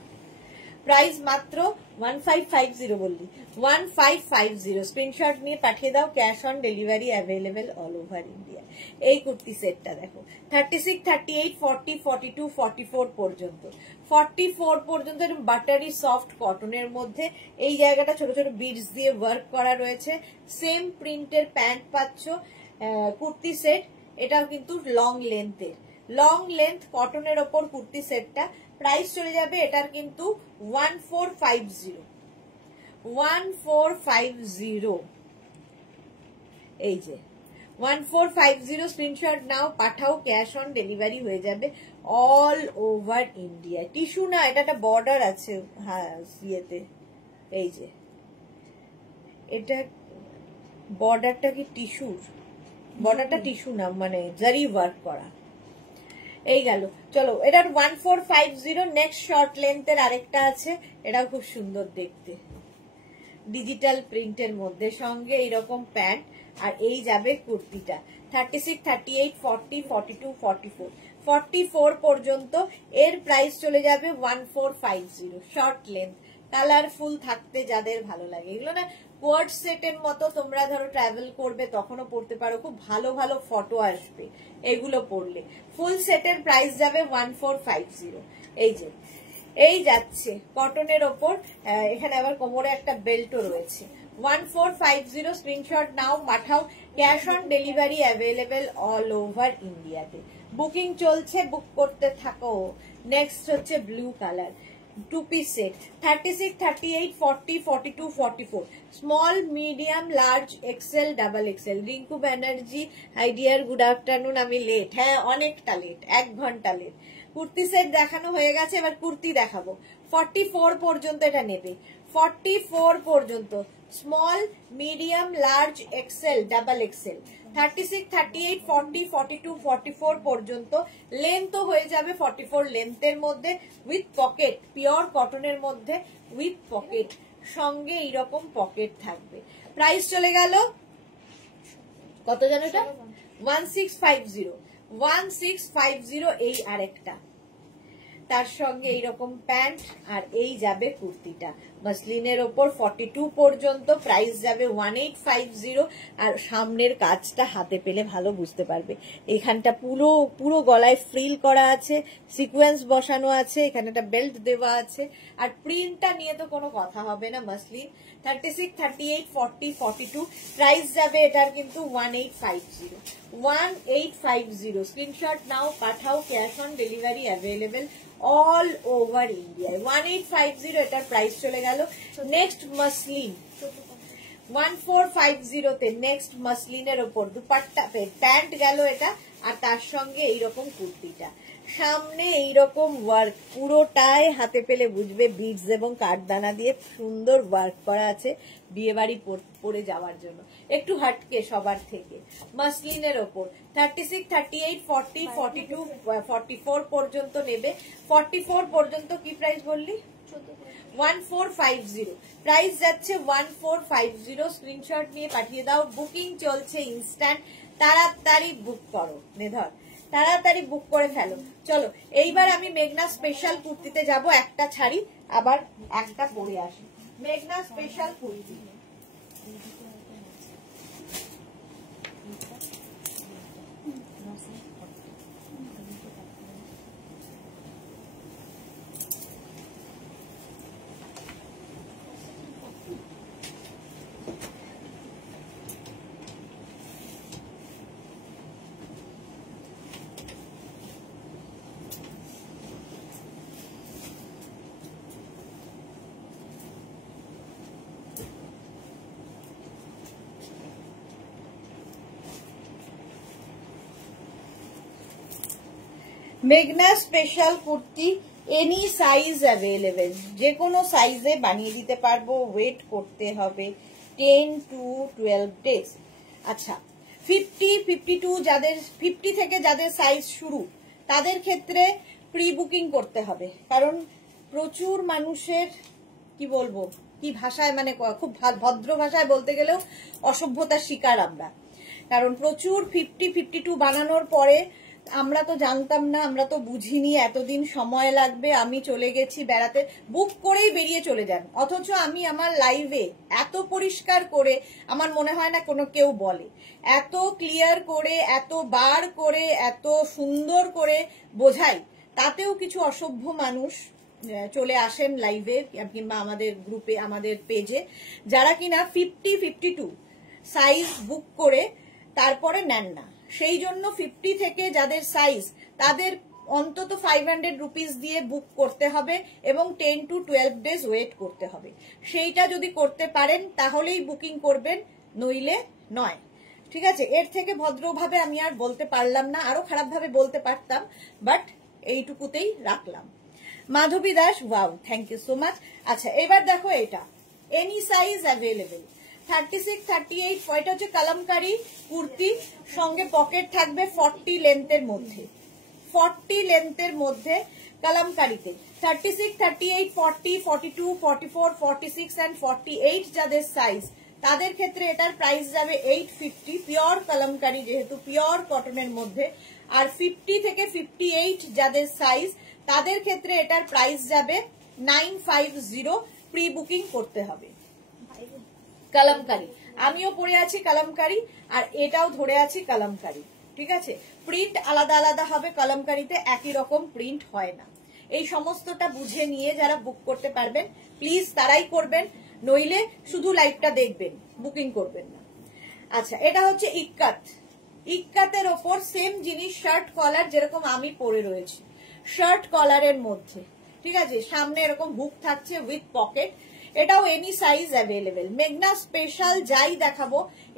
প্রাইস মাত্র 1550 বললি, 1550। স্ক্রিনশট নিয়ে পাঠিয়ে দাও, cash on delivery available all over India. এই কুর্তি সেটটা দেখো, 36, 38, 40, 42, 44 পর্যন্ত, 44 পর্যন্ত বাটারি সফট কটনের মধ্যে। এই জায়গাটা ছোট ছোট বিডস দিয়ে ওয়ার্ক করা রয়েছে। সেম প্রিন্টের প্যান্ট পাচ্ছ। কুর্তি সেট, এটাও কিন্তু লং লেন্থের, লং লেন্থ কটনের ওপর কুর্তি সেটটা। প্রাইস চলে যাবে এটার কিন্তু 1450, 1450। এই যে 1450, স্ক্রিনশট নাও, পাঠাও, ক্যাশ অন ডেলিভারি হয়ে যাবে অল ওভার ইন্ডিয়া। টিস্যু না, এটা একটা বর্ডার আছে, হ্যাঁ ইয়েতে, এই যে এটা বর্ডারটা কি টিস্যুর, বর্ডারটা টিস্যু না, মানে জারি ওয়ার্ক করা। এই গেল, চলো এটার 1450। নেক্সট শর্ট লেন্থের আরেকটা আছে, এটাও খুব সুন্দর দেখতে, ডিজিটাল প্রিন্টের মধ্যে, সঙ্গে এইরকম প্যান্ট, আর এই যাবে কুর্তিটা। 36, 38, 40, 42, 44, 44 পর্যন্ত। এর প্রাইস চলে যাবে 1450। শর্ট লেন্থ, কালারফুল থাকতে যাদের ভালো লাগে, এগুলো না কোয়ার্ড সেটের মতো, তোমরা ধরো ট্রাভেল করবে তখনও পড়তে পারো, খুব ভালো ভালো ফটো আসবে এগুলো পরলে। ফুল সেটের প্রাইস যাবে 1450। এই যে এই যাচ্ছে কটনের ওপর, এখানে আবার কোমরে একটা বেল্টও রয়েছে। 1450, স্ক্রিনশট নাও, পাঠাও, cash on delivery available all over ইন্ডিয়াতে। বুকিং চলছে, বুক করতে থাকো। নেক্সট হচ্ছে blue colour, 2 piece set, 36, 38, 40, 42, 44, small, medium, large, XL, double XL. Rinku Banerjee, hi dear, good afternoon. আমি লেট, হ্যাঁ অনেকটা লেট, 1 ঘন্টা লেট। কুর্তি সেট দেখানো হয়ে গেছে, এবার কুর্তি দেখাবো। 44 পর্যন্ত এটা নেবে, 44 পর্যন্ত, small, medium, large, XL, double XL. 36, 38, 40, 42, 44 পর্যন্ত। লেন্থও হয়ে যাবে 44 লেন্থের মধ্যে, উইথ পকেট, পিওর কটনের মধ্যে উইথ পকেট, সঙ্গে এইরকম পকেট থাকবে। প্রাইস চলে গেল কত জানো এটা, 1650, 1650। এই আরেকটা, তার সঙ্গে এইরকম প্যান্ট, আর এই যাবে কুর্তিটা মাসলিনের ওপর, 42 পর্যন্ত। প্রাইস যাবে 1850। আর সামনের কাজটা হাতে পেলে ভালো বুঝতে পারবে, এখানটা পুরো পুরো গলায় ফ্রিল করা আছে, সিকোয়েন্স বসানো আছে, এখানে একটা বেল্ট দেওয়া আছে। আর প্রিন্টটা নিয়ে তো কোনো কথা হবে না, মাসলিন। 36, 38, 40, 42, প্রাইস যাবে এটার কিন্তু 1850, 1850। স্ক্রিনশট নাও, পাঠাও, cash on delivery available all over ইন্ডিয়ায়। 1850 এটার প্রাইস চলে গেল। নেক্সট মাসলিন, 1450 তে নেক্সট মাসলিনের ওপর দুপাট্টা, প্যান্ট গেল এটা, আর তার সঙ্গে এইরকম কুর্তিটা, সামনে এইরকম ওয়ার্ক, পুরোটাই হাতে পেলে বুঝবে বিডস এবং কাঠদানা দিয়ে সুন্দর ওয়ার্ক করা আছে, বিয়ে বাড়ি পরে যাওয়ার জন্য একটু হাটকে সবার থেকে। মাসলিনের ওপর 36, 38, 40, 42, 44 পর্যন্ত নেবে। 44 পর্যন্ত কি প্রাইস বললি, 1450। প্রাইস যাচ্ছে 1450। স্ক্রিনশট নিয়ে পাঠিয়ে দাও, বুকিং চলছে ইনস্ট্যান্ট, তাড়াতাড়ি বুক করো, নেধর তাড়াতাড়ি বুক করে ফেলো। চলো এইবার আমি মেঘনা স্পেশাল কুর্তিতে যাব, একটা ছাড়ি আবার একটা পরে আসি। মেঘনা স্পেশাল কুর্তি, মেঘনা special kurti, any size available, যে কোনো সাইজে বানিয়ে দিতে পারবো। ওয়েট করতে হবে 10 to 12 ডেজ। আচ্ছা, 50, 52 যাদের 50 থেকে যাদের সাইজ শুরু তাদের ক্ষেত্রে প্রি বুকিং করতে হবে, কারণ প্রচুর মানুষের কি বলবো, কি ভাষায়, মানে খুব ভদ্র ভাষায় বলতে গেলেও অসভ্যতার শিকার আমরা। কারণ প্রচুর 50, 52 বানানোর পরে আমরা তো জানতাম না, আমরা তো বুঝিনি এতদিন সময় লাগবে, আমি চলে গেছি বেড়াতে, বুক করেই বেরিয়ে চলে যান। অথচ আমি আমার লাইভে এত পরিষ্কার করে, আমার মনে হয় না কোনো কেউ বলে, এত ক্লিয়ার করে, এত বার করে, এত সুন্দর করে বোঝাই, তাতেও কিছু অসভ্য মানুষ চলে আসেন লাইভে কিংবা আমাদের গ্রুপে, আমাদের পেজে, যারা কিনা 50, 52 সাইজ বুক করে তারপরে নেন না। সেই জন্য 50 থেকে যাদের সাইজ তাদের অন্তত 500 রুপিস দিয়ে বুক করতে হবে এবং 10 to 12 ডেজ ওয়েট করতে হবে। সেইটা যদি করতে পারেন তাহলেই বুকিং করবেন, নইলে নয়। ঠিক আছে, এর থেকে ভদ্রভাবে আমি আর বলতে পারলাম না, আরো খারাপভাবে বলতে পারতাম, বাট এইটুকুতেই রাখলাম। Madhabi Das, wow, thank you so much. আচ্ছা, এবার দেখো এটা এনি সাইজ অ্যাভেলেবেল, 36, 38, এটা হচ্ছে কালামকারী কুর্তি, সঙ্গে পকেট থাকবে 40 লেন্থের মধ্যে, 40 লেন্থের মধ্যে কালামকারীতে 36, 38, 40, 42, 44, 46 and 48 যাদের সাইজ তাদের ক্ষেত্রে এটার প্রাইস যাবে 850, পিওর কালামকারী যেহেতু পিওর কটনের মধ্যে। আর 50 থেকে 58 যাদের সাইজ তাদের ক্ষেত্রে এটার প্রাইস যাবে 950, প্রি বুকিং করতে হবে। কালামকারী, আমিও পরে আছি কালামকারী, আর এটাও ধরে আছি কালামকারী। ঠিক আছে, প্রিন্ট আলাদা আলাদা হবে, কালামকারীতে একই রকম প্রিন্ট হয় না। এই সমস্তটা বুঝে নিয়ে যারা বুক করতে পারবেন প্লিজ তারাই করবেন, নইলে শুধু লাইভটা দেখবেন, বুকিং করবেন না। আচ্ছা, এটা হচ্ছে ইক্কাত, ইক্কাতের ওপর সেম জিনিস, শার্ট কলার যেরকম আমি পরে রয়েছি, শার্ট কলারের মধ্যে। ঠিক আছে, সামনে এরকম হুক থাকছে উইথ পকেট, এটাও এনি সাইজ অ্যাভেলেবেল। মেঘনা স্পেশাল যাই দেখাবো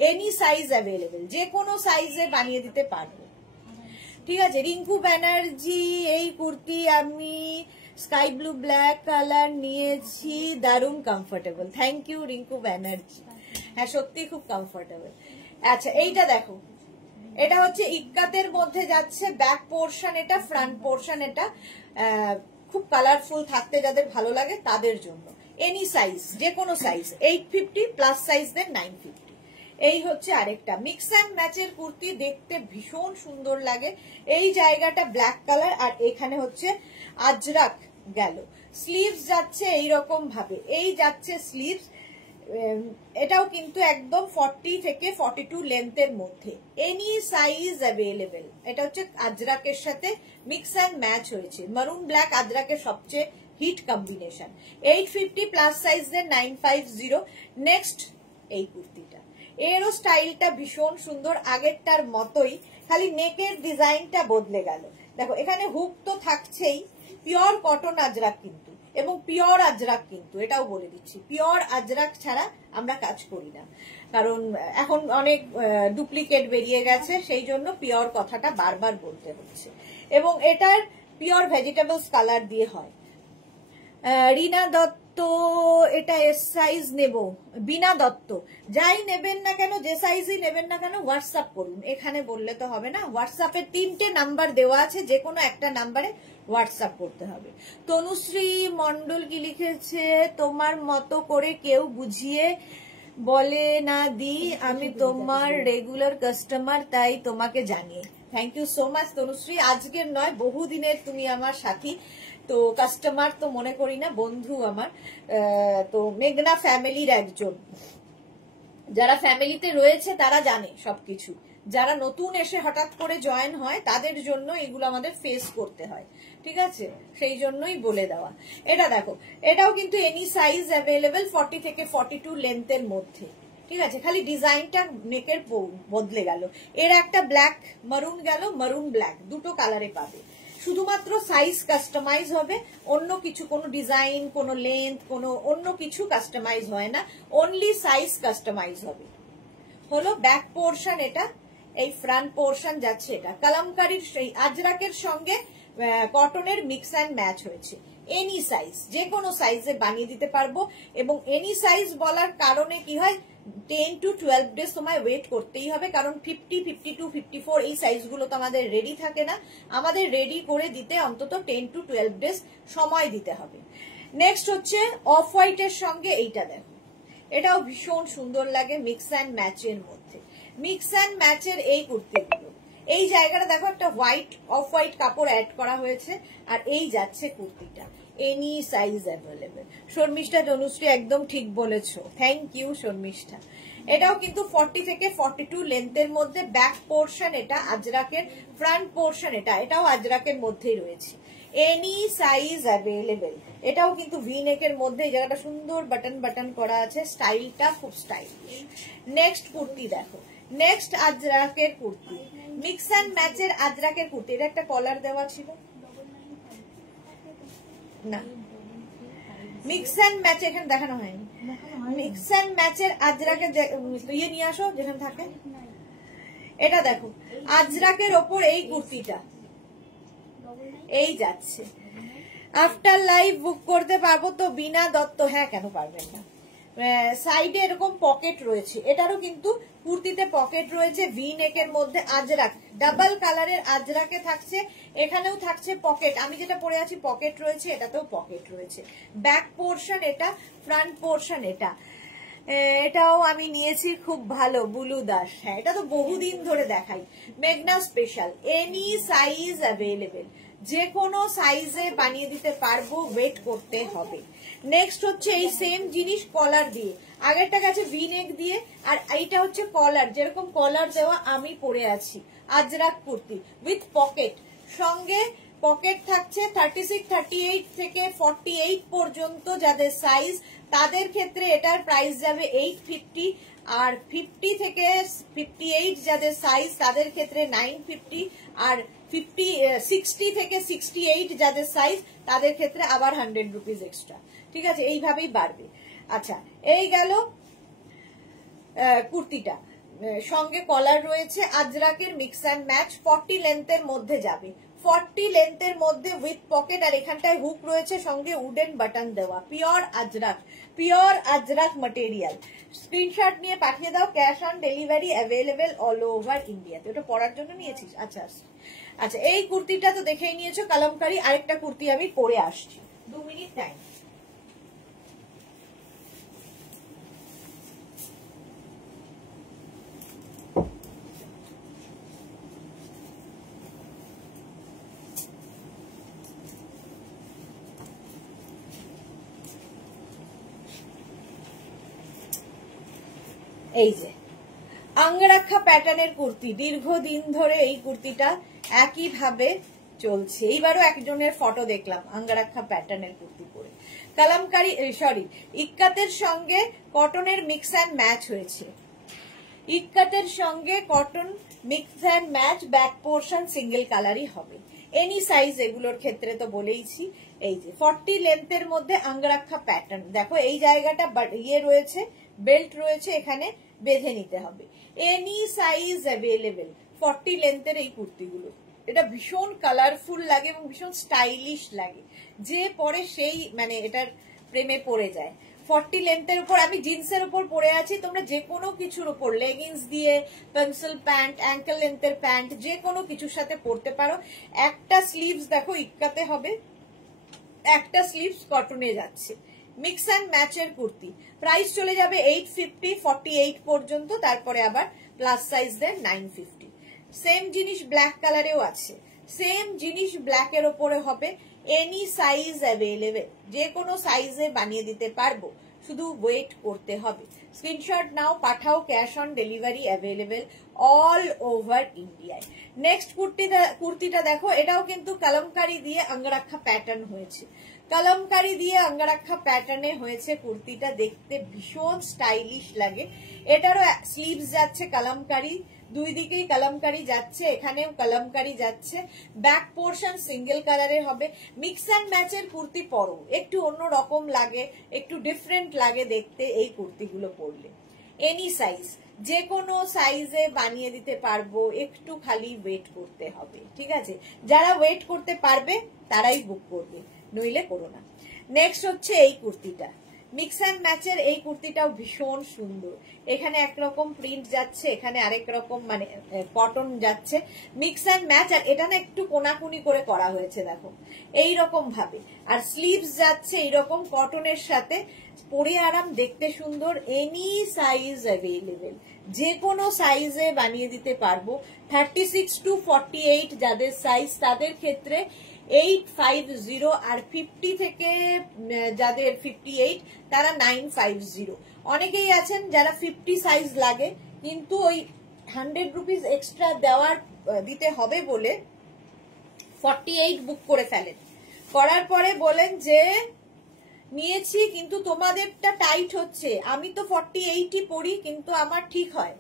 এনি সাইজ অ্যাভেলেবেল, যে কোনো সাইজে বানিয়ে দিতে পারবো। ঠিক আছে, রিঙ্কু ব্যানার্জি, এই কুর্তি আমি স্কাই ব্লু ব্ল্যাক কালার নিয়েছি, দারুণ comfortable. Thank you Rinku Banerjee, হ্যাঁ সত্যি খুব কমফোর্টেবল। আচ্ছা, এইটা দেখো, এটা হচ্ছে ইক্কাতের মধ্যে যাচ্ছে, ব্যাক পোর্শন এটা, ফ্রন্ট পোর্শন এটা, খুব কালারফুল থাকতে যাদের ভালো লাগে তাদের জন্য। এনি সাইজ, যে কোনো সাইজ, 850 প্লাস সাইজ দেন 950। এই হচ্ছে আরেকটা মিক্স অ্যান্ড ম্যাচের কুর্তি, দেখতে ভীষণ সুন্দর লাগে। এই জায়গাটা ব্ল্যাক কালার, আর এখানে হচ্ছে আজরাক গেল। স্লিভস যাচ্ছে এইরকম ভাবে, এই যাচ্ছে স্লিভস, এটাও কিন্তু একদম 40 থেকে 42 লেন্থের মধ্যে, এনি সাইজ অ্যাভেলেবেল। এটা হচ্ছে আজরাকের সাথে মিক্স অ্যান্ড ম্যাচ হয়েছে, মারুন ব্ল্যাক আজরাকের সবচেয়ে হিট কম্বিনেশন। 850 প্লাস সাইজ দেন 950। নেক্সট এই কুর্তিটা, এরও স্টাইলটা ভীষণ সুন্দর, আগেরটার মতোই, খালি নেকের ডিজাইনটা বদলে গেল। দেখো এখানে হুক তো থাকছেই, পিওর কটন আজরাক কিন্তু, এবং পিওর আজরাক কিন্তু, এটাও বলে দিচ্ছি, পিওর আজরাক ছাড়া আমরা কাজ করি না, কারণ এখন অনেক ডুপ্লিকেট বেরিয়ে গেছে, সেই জন্য পিওর কথাটা বারবার বলতে হচ্ছে। এবং এটার পিওর ভেজিটেবলস কালার দিয়ে হয়। রিনা দত্ত, এটা এস সাইজ নেব। বিনা দত্ত, যাই নেবেন না কেন, যে সাইজই নেবেন না কেন, হোয়াটসঅ্যাপ করুন, এখানে বললে তো হবে না। হোয়াটসঅ্যাপে 3টে নাম্বার দেওয়া আছে, যে কোনো একটা নাম্বারে হোয়াটসঅ্যাপ করতে হবে। তনুশ্রী মন্ডল কি লিখেছে, তোমার মতো করে কেউ বুঝিয়ে বলে না দি, আমি তোমার রেগুলার কাস্টমার, তাই তোমাকে জানিয়ে। Thank you so much Tanushree, আজকের নয় বহুদিনের তুমি আমার সাথী, তো কাস্টমার তো মনে করি না, বন্ধু আমার। তো মেঘনা ফ্যামিলির একজন, যারা ফ্যামিলিতে রয়েছে তারা জানে সবকিছু, যারা নতুন এসে হঠাৎ করে জয়েন হয় তাদের জন্য এগুলো আমাদের ফেস করতে হয়। ঠিক আছে, সেই জন্যই বলে দেওয়া। এটা দেখো, এটাও কিন্তু এনি সাইজ অ্যাভেলেবেল, 40 থেকে 42 লেন্থের মধ্যে। ঠিক আছে, খালি ডিজাইনটা নেকের বদলে গেল, এর একটা ব্ল্যাক মারুন গেল, মারুন ব্ল্যাক, দুটো কালারে পাবে। শুধুমাত্র সাইজ কাস্টমাইজ হবে, অন্য কিছু, কোনো ডিজাইন, কোনো লেন্থ, কোনো অন্য কিছু কাস্টমাইজ হয় না, অনলি সাইজ কাস্টমাইজ হবে। হলো ব্যাক পোর্শন এটা, এই ফ্রন্ট পোর্শন যাচ্ছে এটা কালামকারীর সেই আজরাকের সঙ্গে কটনের মিক্স অ্যান্ড ম্যাচ হয়েছে। এনি সাইজ, যে কোনো সাইজে বানিয়ে দিতে পারবো। এবং এনি সাইজ বলার কারণে কি হয়, 10 to 12 ডেজ সময় ওয়েট করতেই হবে, কারণ 50, 52, 54 এই সাইজগুলো তো আমাদের রেডি থাকে না, আমাদের রেডি করে দিতে অন্তত 10 to 12 ডেজ সময় দিতে হবে। নেক্সট হচ্ছে অফ হোয়াইটের সঙ্গে এইটা দেখো, এটাও ভীষণ সুন্দর লাগে মিক্স অ্যান্ড ম্যাচের মধ্যে। মিক্স অ্যান্ড ম্যাচের এই কুর্তিগুলো, এই জায়গাটা দেখো একটা হোয়াইট অফ হোয়াইট কাপড় অ্যাড করা হয়েছে, আর এই যাচ্ছে কুর্তিটা any size available. Sharmistha Tanushree একদম ঠিক বলেছো, থ্যাংক ইউ শর্মিষ্ঠা। এটাও কিন্তু 40 থেকে 42 লেন্থের মধ্যে, ব্যাক পোর্শন এটা আজরাকের, ফ্রন্ট পোর্শন এটাও আজরাকের মধ্যেই রয়েছে, এনি সাইজ অ্যাভেলেবেল। এটাও কিন্তু ভি নেকের মধ্যে, এই জায়গাটা সুন্দর বাটন বাটন করা আছে, স্টাইলটা খুব স্টাইলিশ। নেক্সট কুর্তি দেখো, নেক্সট আজরাকের কুর্তি, মিক্স অ্যান্ড ম্যাচের আজরাকের কুর্তি। এটা একটা কলার দেওয়া ছিল না, মিক্স অ্যান্ড ম্যাচ এখানে দেখানো হয়নি। মিক্স অ্যান্ড ম্যাচের আজরাকের ইয়ে নিয়ে আসো যেখানে থাকে। এটা দেখো আজরাকের ওপর এই কুর্তিটা, এই যাচ্ছে। আফটার লাইভ বুক করতে পারবো তো বিনা দত্ত? হ্যাঁ, কেন পারবেন না। সাইডে এরকম পকেট রয়েছে, এটারও কিন্তু কুর্তিতে পকেট রয়েছে, ভি নেকের মধ্যে আজরাক, ডাবল কালারের আজরাকে থাকছে, এখানেও থাকছে পকেট। আমি যেটা পরে আছি পকেট রয়েছে, এটাতেও পকেট রয়েছে। ব্যাক পোর্শন এটা, ফ্রন্ট পোর্শন এটা। এটাও আমি নিয়েছি, খুব ভালো বুলু দাস। হ্যাঁ, এটা তো বহুদিন ধরে দেখাই। মেঘনা স্পেশাল, এনি সাইজ অ্যাভেলেবেল, যে কোনো সাইজে বানিয়ে দিতে পারবো, ওয়েট করতে হবে। নেক্সট হচ্ছে এই সেম জিনিস কলার দিয়ে, আগেরটা গেছে ভি নেক দিয়ে, আর এইটা হচ্ছে কলার, যেরকম কলার দেওয়া আমি পরে আছি, আজরাক কুর্তি উইথ পকেট। সঙ্গে পকেট থাকছে 36, 38 থেকে 48 পর্যন্ত যাদের সাইজ, তাদের ক্ষেত্রে এটার প্রাইস যাবে 850, আর 50 থেকে 58 যাদের সাইজ তাদের ক্ষেত্রে 950, আর 60 থেকে 68 যাদের সাইজ তাদের ক্ষেত্রে আবার 100 রুপিস এক্সট্রা। ঠিক আছে, এইভাবেই বাড়বে। আচ্ছা, এই গেল কুর্তিটা, সঙ্গে কলার রয়েছে, আজরাকের মিক্স অ্যান্ড ম্যাচ, 40 লেন্থের মধ্যে যাবে, 40 লেন্থের মধ্যে উইথ পকেট, আর এখানটায় হুক রয়েছে, সঙ্গে উডেন বাটন দেওয়া, pure Ajrak, pure Ajrak material. Screenshot নিয়ে পাঠিয়ে দাও, cash on delivery available all over ইন্ডিয়াতে। ওটা পরার জন্য নিয়েছিস? আচ্ছা আচ্ছা, এই কুর্তিটা তো দেখেই নিয়েছো, কালামকারী। আরেকটা কুর্তি আমি পরে আসছি, 2 মিনিট টাইম। এই যে আঙ্গরাক্ষা প্যাটার্নের কুর্তি, দীর্ঘদিন ধরে এই কুর্তিটা একইভাবে চলছে। এইবারও একজনের ফটো দেখলাম আঙ্গরাক্ষা প্যাটার্নের কুর্তি পরে, কালামকারী ইক্কাতের সঙ্গে কটনের মিক্স অ্যান্ড ম্যাচ হয়েছে, ইক্কাতের সঙ্গে cotton mix and match, back portion single কালারই হবে, এনি সাইজ এগুলোর ক্ষেত্রে তো বলেইছি। এই যে 40 লেন্থের মধ্যে আঙ্গরাক্ষা প্যাটার্ন, দেখো এই জায়গাটা ইয়ে রয়েছে, বেল্ট রয়েছে, এখানে বেঁধে নিতে হবে, এনি সাইজ অ্যাভেলেবেল। 40 লেন্থের এই কুর্তিগুলো, এটা ভীষণ কালারফুল লাগে এবং ভীষণ স্টাইলিশ লাগে, যে পরে সেই মানে এটার প্রেমে পড়ে যায়। 40 লেন্থের উপর, আমি জিন্সের উপর পরে আছি, তোমরা যে কোনো কিছুর উপর, লেগিংস দিয়ে, পেন্সিল প্যান্ট, অ্যাঙ্কেল লেন্থের প্যান্ট, যে কোনো কিছুর সাথে পরতে পারো। একটা স্লিভস দেখো ইক্কাতে হবে, একটা স্লিভস কটনে যাচ্ছে, মিক্স অ্যান্ড ম্যাচের কুর্তি। প্রাইস চলে যাবে 850, 48 পর্যন্ত, তারপরে আবার প্লাস সাইজদের 950। সেম জিনিস ব্ল্যাক কালারেও আছে, সেম জিনিস ব্ল্যাকের ওপরে হবে, এনি সাইজ অ্যাভেলেবেল, যে কোনো সাইজে বানিয়ে দিতে পারবো, শুধু ওয়েট করতে হবে। স্ক্রিনশট নাও, পাঠাও, cash on delivery available all over ইন্ডিয়ায়। নেক্সট কুর্তিটা দেখো, এটাও কিন্তু কালামকারী দিয়ে আঙ্গরাক্ষা প্যাটার্ন হয়েছে, কালামকারী দিয়ে আঙ্গরাক্ষা প্যাটার্নে হয়েছে কুর্তিটা, দেখতে ভীষণ স্টাইলিশ লাগে। এটারও স্লিভস যাচ্ছে কালামকারী, দুই দিকেই কালামকারী যাচ্ছে, এখানেও কালামকারী যাচ্ছে, ব্যাক পোর্শন সিঙ্গেল কালারের হবে। মিক্স অ্যান্ড ম্যাচের কুর্তি পরো, একটু অন্য রকম লাগে, একটু ডিফারেন্ট লাগে দেখতে এই কুর্তিগুলো পরলে। এনি সাইজ, যে কোনো সাইজে বানিয়ে দিতে পারবো, একটু খালি ওয়েট করতে হবে, ঠিক আছে? যারা ওয়েট করতে পারবে তারাই বুক করবে, নইলে করো না। নেক্সট হচ্ছে এই কুর্তিটা, মিক্স অ্যান্ড ম্যাচের এই কুর্তিটাও ভীষণ সুন্দর। এখানে একরকম প্রিন্ট যাচ্ছে, এখানে আরেক রকম মানে কটন যাচ্ছে, মিক্স অ্যান্ড ম্যাচ। আর এটা না একটু কোনাকুনি করে করা হয়েছে দেখো, এইরকম ভাবে। আর স্লিভস যাচ্ছে এইরকম কটনের সাথে, পরে আরাম, দেখতে সুন্দর। এনি সাইজ অ্যাভেলেবেল, যে কোনো সাইজে বানিয়ে দিতে পারবো। 36 to 48 যাদের সাইজ তাদের ক্ষেত্রে 850, আর 50 থেকে যাদের 58 তারা 950। অনেকেই আছেন যারা 50 সাইজ লাগে, কিন্তু ওই 100 রুপিস এক্সট্রা দিতে হবে বলে 48 বুক করে ফেলেন। করার পরে বলেন যে নিয়েছি কিন্তু তোমাদেরটা টাইট হচ্ছে, আমি তো 48ই পড়ি কিন্তু আমার ঠিক হয়,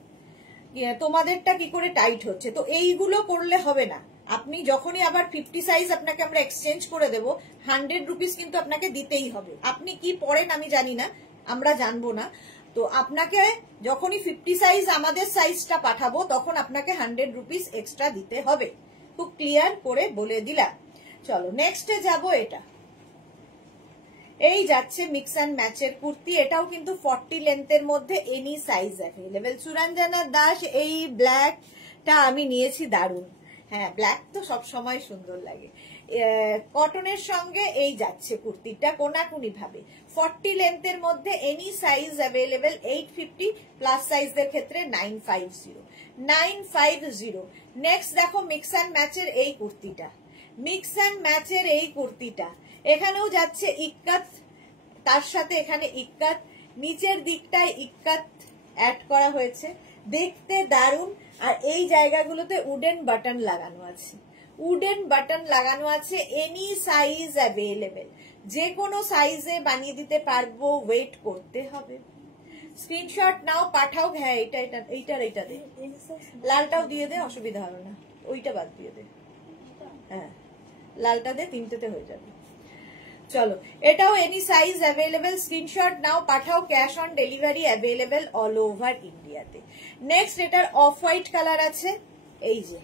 তোমাদেরটা কি করে টাইট হচ্ছে? তো এইগুলো করলে হবে না। আপনি যখনই আবার 50 সাইজ আপনাকে আমরা এক্সচেঞ্জ করে দেব, 100 রুপিস কিন্তু আপনাকে দিতেই হবে। আপনি কি পড়েন আমি জানি না, আমরা জানবো না। তো আপনাকে যখনই 50 সাইজ আমাদের সাইজটা পাঠাবো, তখন আপনাকে 100 রুপিস এক্সট্রা দিতে হবে। খুব ক্লিয়ার করে বলে দিলাম। চলো নেক্সটে যাব। এটা এই যাচ্ছে মিক্স অ্যান্ড ম্যাচের কুর্তি, এটাও কিন্তু 40 লেন্থের মধ্যে any size available. Suranjana Das, এই ব্ল্যাকটা আমি নিয়েছি, দারুন। হ্যাঁ, ব্ল্যাক তো সব সময় সুন্দর লাগে। কটনের সঙ্গে এই যাচ্ছে কুর্তিটা কোনাকুনি ভাবে, 40 লেন্থের মধ্যে এনি সাইজ অ্যাভেলেবেল। 850 প্লাস সাইজদের ক্ষেত্রে 950। নেক্সট দেখো মিক্স অ্যান্ড ম্যাচের এই কুর্তিটা, মিক্স অ্যান্ড ম্যাচের এই কুর্তিটা এখানেও যাচ্ছে ইক্কাত, তার সাথে এখানে ইক্কাত, নিচের দিকটায় ইক্কাত অ্যাড করা হয়েছে, দেখতে দারুণ। আর এই জায়গাগুলোতে উডেন বাটন লাগানো আছে, উডেন বাটন লাগানো আছে। এনি সাইজ অ্যাভেলেবেল, যে কোনো সাইজে বানিয়ে দিতে পারবো, ওয়েট করতে হবে। স্ক্রিনশট নাও, পাঠাও। হ্যাঁ, এইটা দে, লালটাও দিয়ে দে, অসুবিধা হবে না, ওইটা বাদ দিয়ে দে। হ্যাঁ, লালটা দে, তিনটেতে হয়ে যাবে। চলো, এটাও এনি সাইজ অ্যাভেলেবেল, স্ক্রিনশট নাও, পাঠাও। Cash on delivery available all over ইন্ডিয়াতে। নেক্সট এটার অফ হোয়াইট কালার আছে, এই যে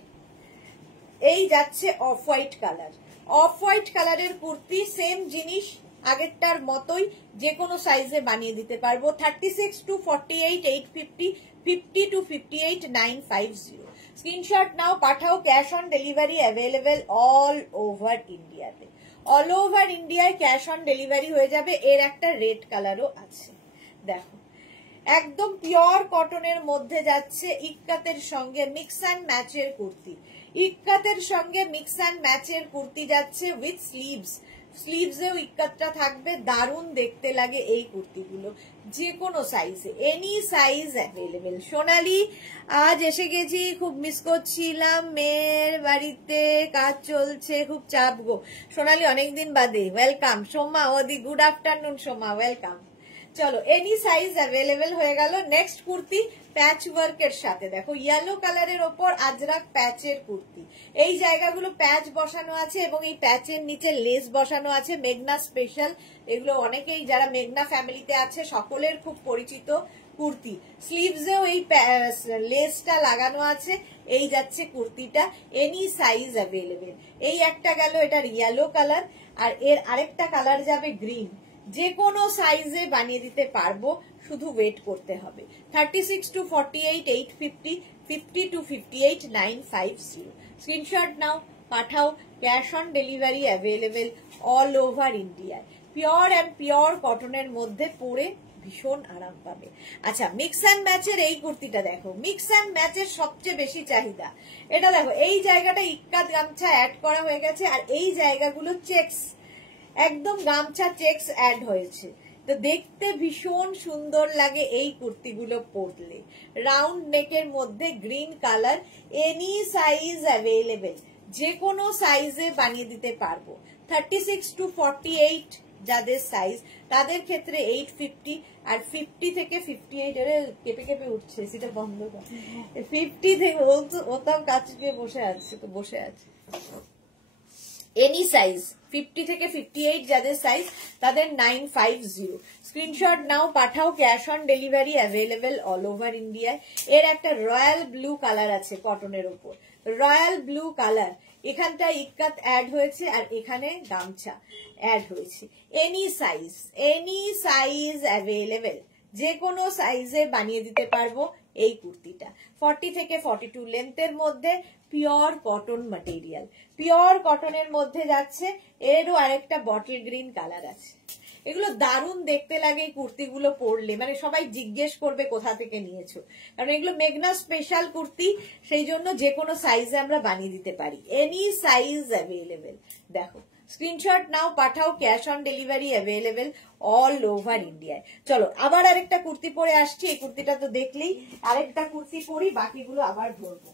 এই যাচ্ছে off white colour. Off white কালারের কুর্তি সেম জিনিস, আগেরটার মতোই, যে কোনো সাইজে বানিয়ে দিতে পারবো। 36 to 48 850, 50 to 58 950। স্ক্রিনশট নাও, পাঠাও। Cash on delivery available all over ইন্ডিয়াতে। অল ওভার ইন্ডিয়ায় ক্যাশ অন ডেলিভারি হয়ে যাবে। এর একটা রেড কালারও আছে, দেখো একদম পিওর কটনের মধ্যে যাচ্ছে, ইক্কাতের সঙ্গে মিক্স অ্যান্ড ম্যাচের কুর্তি। ইক্কাতের সঙ্গে মিক্স অ্যান্ড ম্যাচের কুর্তি যাচ্ছে উইথ স্লিভস, স্লিভসেও ইক্কাতটা থাকবে, দারুণ দেখতে লাগে এই কুর্তিগুলো, যে কোনো সাইজে, এনি সাইজ অ্যাভেলেবেল। সোনালি, আজ এসে গেছি, খুব মিস করছিলাম, মেয়ের বাড়িতে কাজ চলছে, খুব চাপ গো। সোনালি অনেকদিন বাদে, ওয়েলকাম। সোমা ওদি, গুড আফটারনুন সোমা, ওয়েলকাম। চলো, এনি সাইজ অ্যাভেলেবেল হয়ে গেল। নেক্সট কুর্তি প্যাচ ওয়ার্কের সাথে, দেখো ইয়েলো কালারের ওপর আজরাক প্যাচের কুর্তি। এই জায়গাগুলো প্যাচ বসানো আছে এবং এই প্যাচের নিচে লেস বসানো আছে, মেঘনা স্পেশাল। এগুলো অনেকেই যারা মেঘনা ফ্যামিলিতে আছে সকলের খুব পরিচিত কুর্তি। স্লিভসেও এই লেসটা লাগানো আছে। এই যাচ্ছে কুর্তিটা, এনি সাইজ অ্যাভেলেবেল। এই একটা গেল, এটার ইয়েলো কালার, আর এর আরেকটা কালার যাবে গ্রিন। যে কোনো সাইজে বানিয়ে দিতে পারবো, শুধু ওয়েট করতে হবে। 36 to 48 850, 50 to 58 950। স্ক্রিনশট নাও, পাঠাও। Cash on delivery available all over ইন্ডিয়ায়। পিওর অ্যান্ড পিওর কটনের মধ্যে পরে ভীষণ আরাম পাবে। আচ্ছা, মিক্স অ্যান্ড ম্যাচের এই কুর্তিটা দেখো, মিক্স অ্যান্ড ম্যাচের সবচেয়ে বেশি চাহিদা। এটা দেখো, এই জায়গাটা ইক্কাত গামছা অ্যাড করা হয়ে গেছে, আর এই জায়গাগুলো চেক্স, একদম গামছা চেক্স অ্যাড হয়েছে। তো দেখতে ভীষণ সুন্দর লাগে এই কুর্তিগুলো পরলে। রাউন্ড নেকের মধ্যে green colour, any size available, যে কোনো সাইজে বানিয়ে দিতে পারবো। 36 to 48 যাদের সাইজ তাদের ক্ষেত্রে 850, আর 50 থেকে 58, এর কেঁপে কেঁপে উঠছে, সেটা বন্ধ কর। 50 থেকে ওতাম কাছে গিয়ে বসে আছে, তো বসে আছে। এনি সাইজ 50 থেকে 58 যাদের সাইজ তাদের 950। স্ক্রিনশট নাও, পাঠাও, cash on delivery available all over ইন্ডিয়ায়। এর একটা রয়্যাল ব্লু কালার আছে কটনের উপর, রয়্যাল ব্লু কালার। এখানটা ইক্কাত অ্যাড হয়েছে আর এখানে গামছা অ্যাড হয়েছে। এনি সাইজ অ্যাভেলেবেল, যে কোনো সাইজে বানিয়ে দিতে পারবো এই কুর্তিটা। 40 থেকে 42 লেন্থের মধ্যে, পিওর কটন ম্যাটেরিয়াল, পিওর কটনের মধ্যে যাচ্ছে। এরও আরেকটা বটল গ্রিন কালার আছে। এগুলো দারুণ দেখতে লাগে এই কুর্তিগুলো পরলে, মানে সবাই জিজ্ঞেস করবে কোথা থেকে নিয়েছো, কারণ এগুলো মেঘনা স্পেশাল কুর্তি, সেই জন্য যে কোনো সাইজে আমরা বানিয়ে দিতে পারি। Any size available. দেখো, স্ক্রিনশট নাও, পাঠাও, cash on delivery available all over ইন্ডিয়ায়। চলো আবার আরেকটা কুর্তি পরে আসছি। এই কুর্তিটা তো দেখলেই, আরেকটা কুর্তি পরি, বাকিগুলো আবার ধরবো।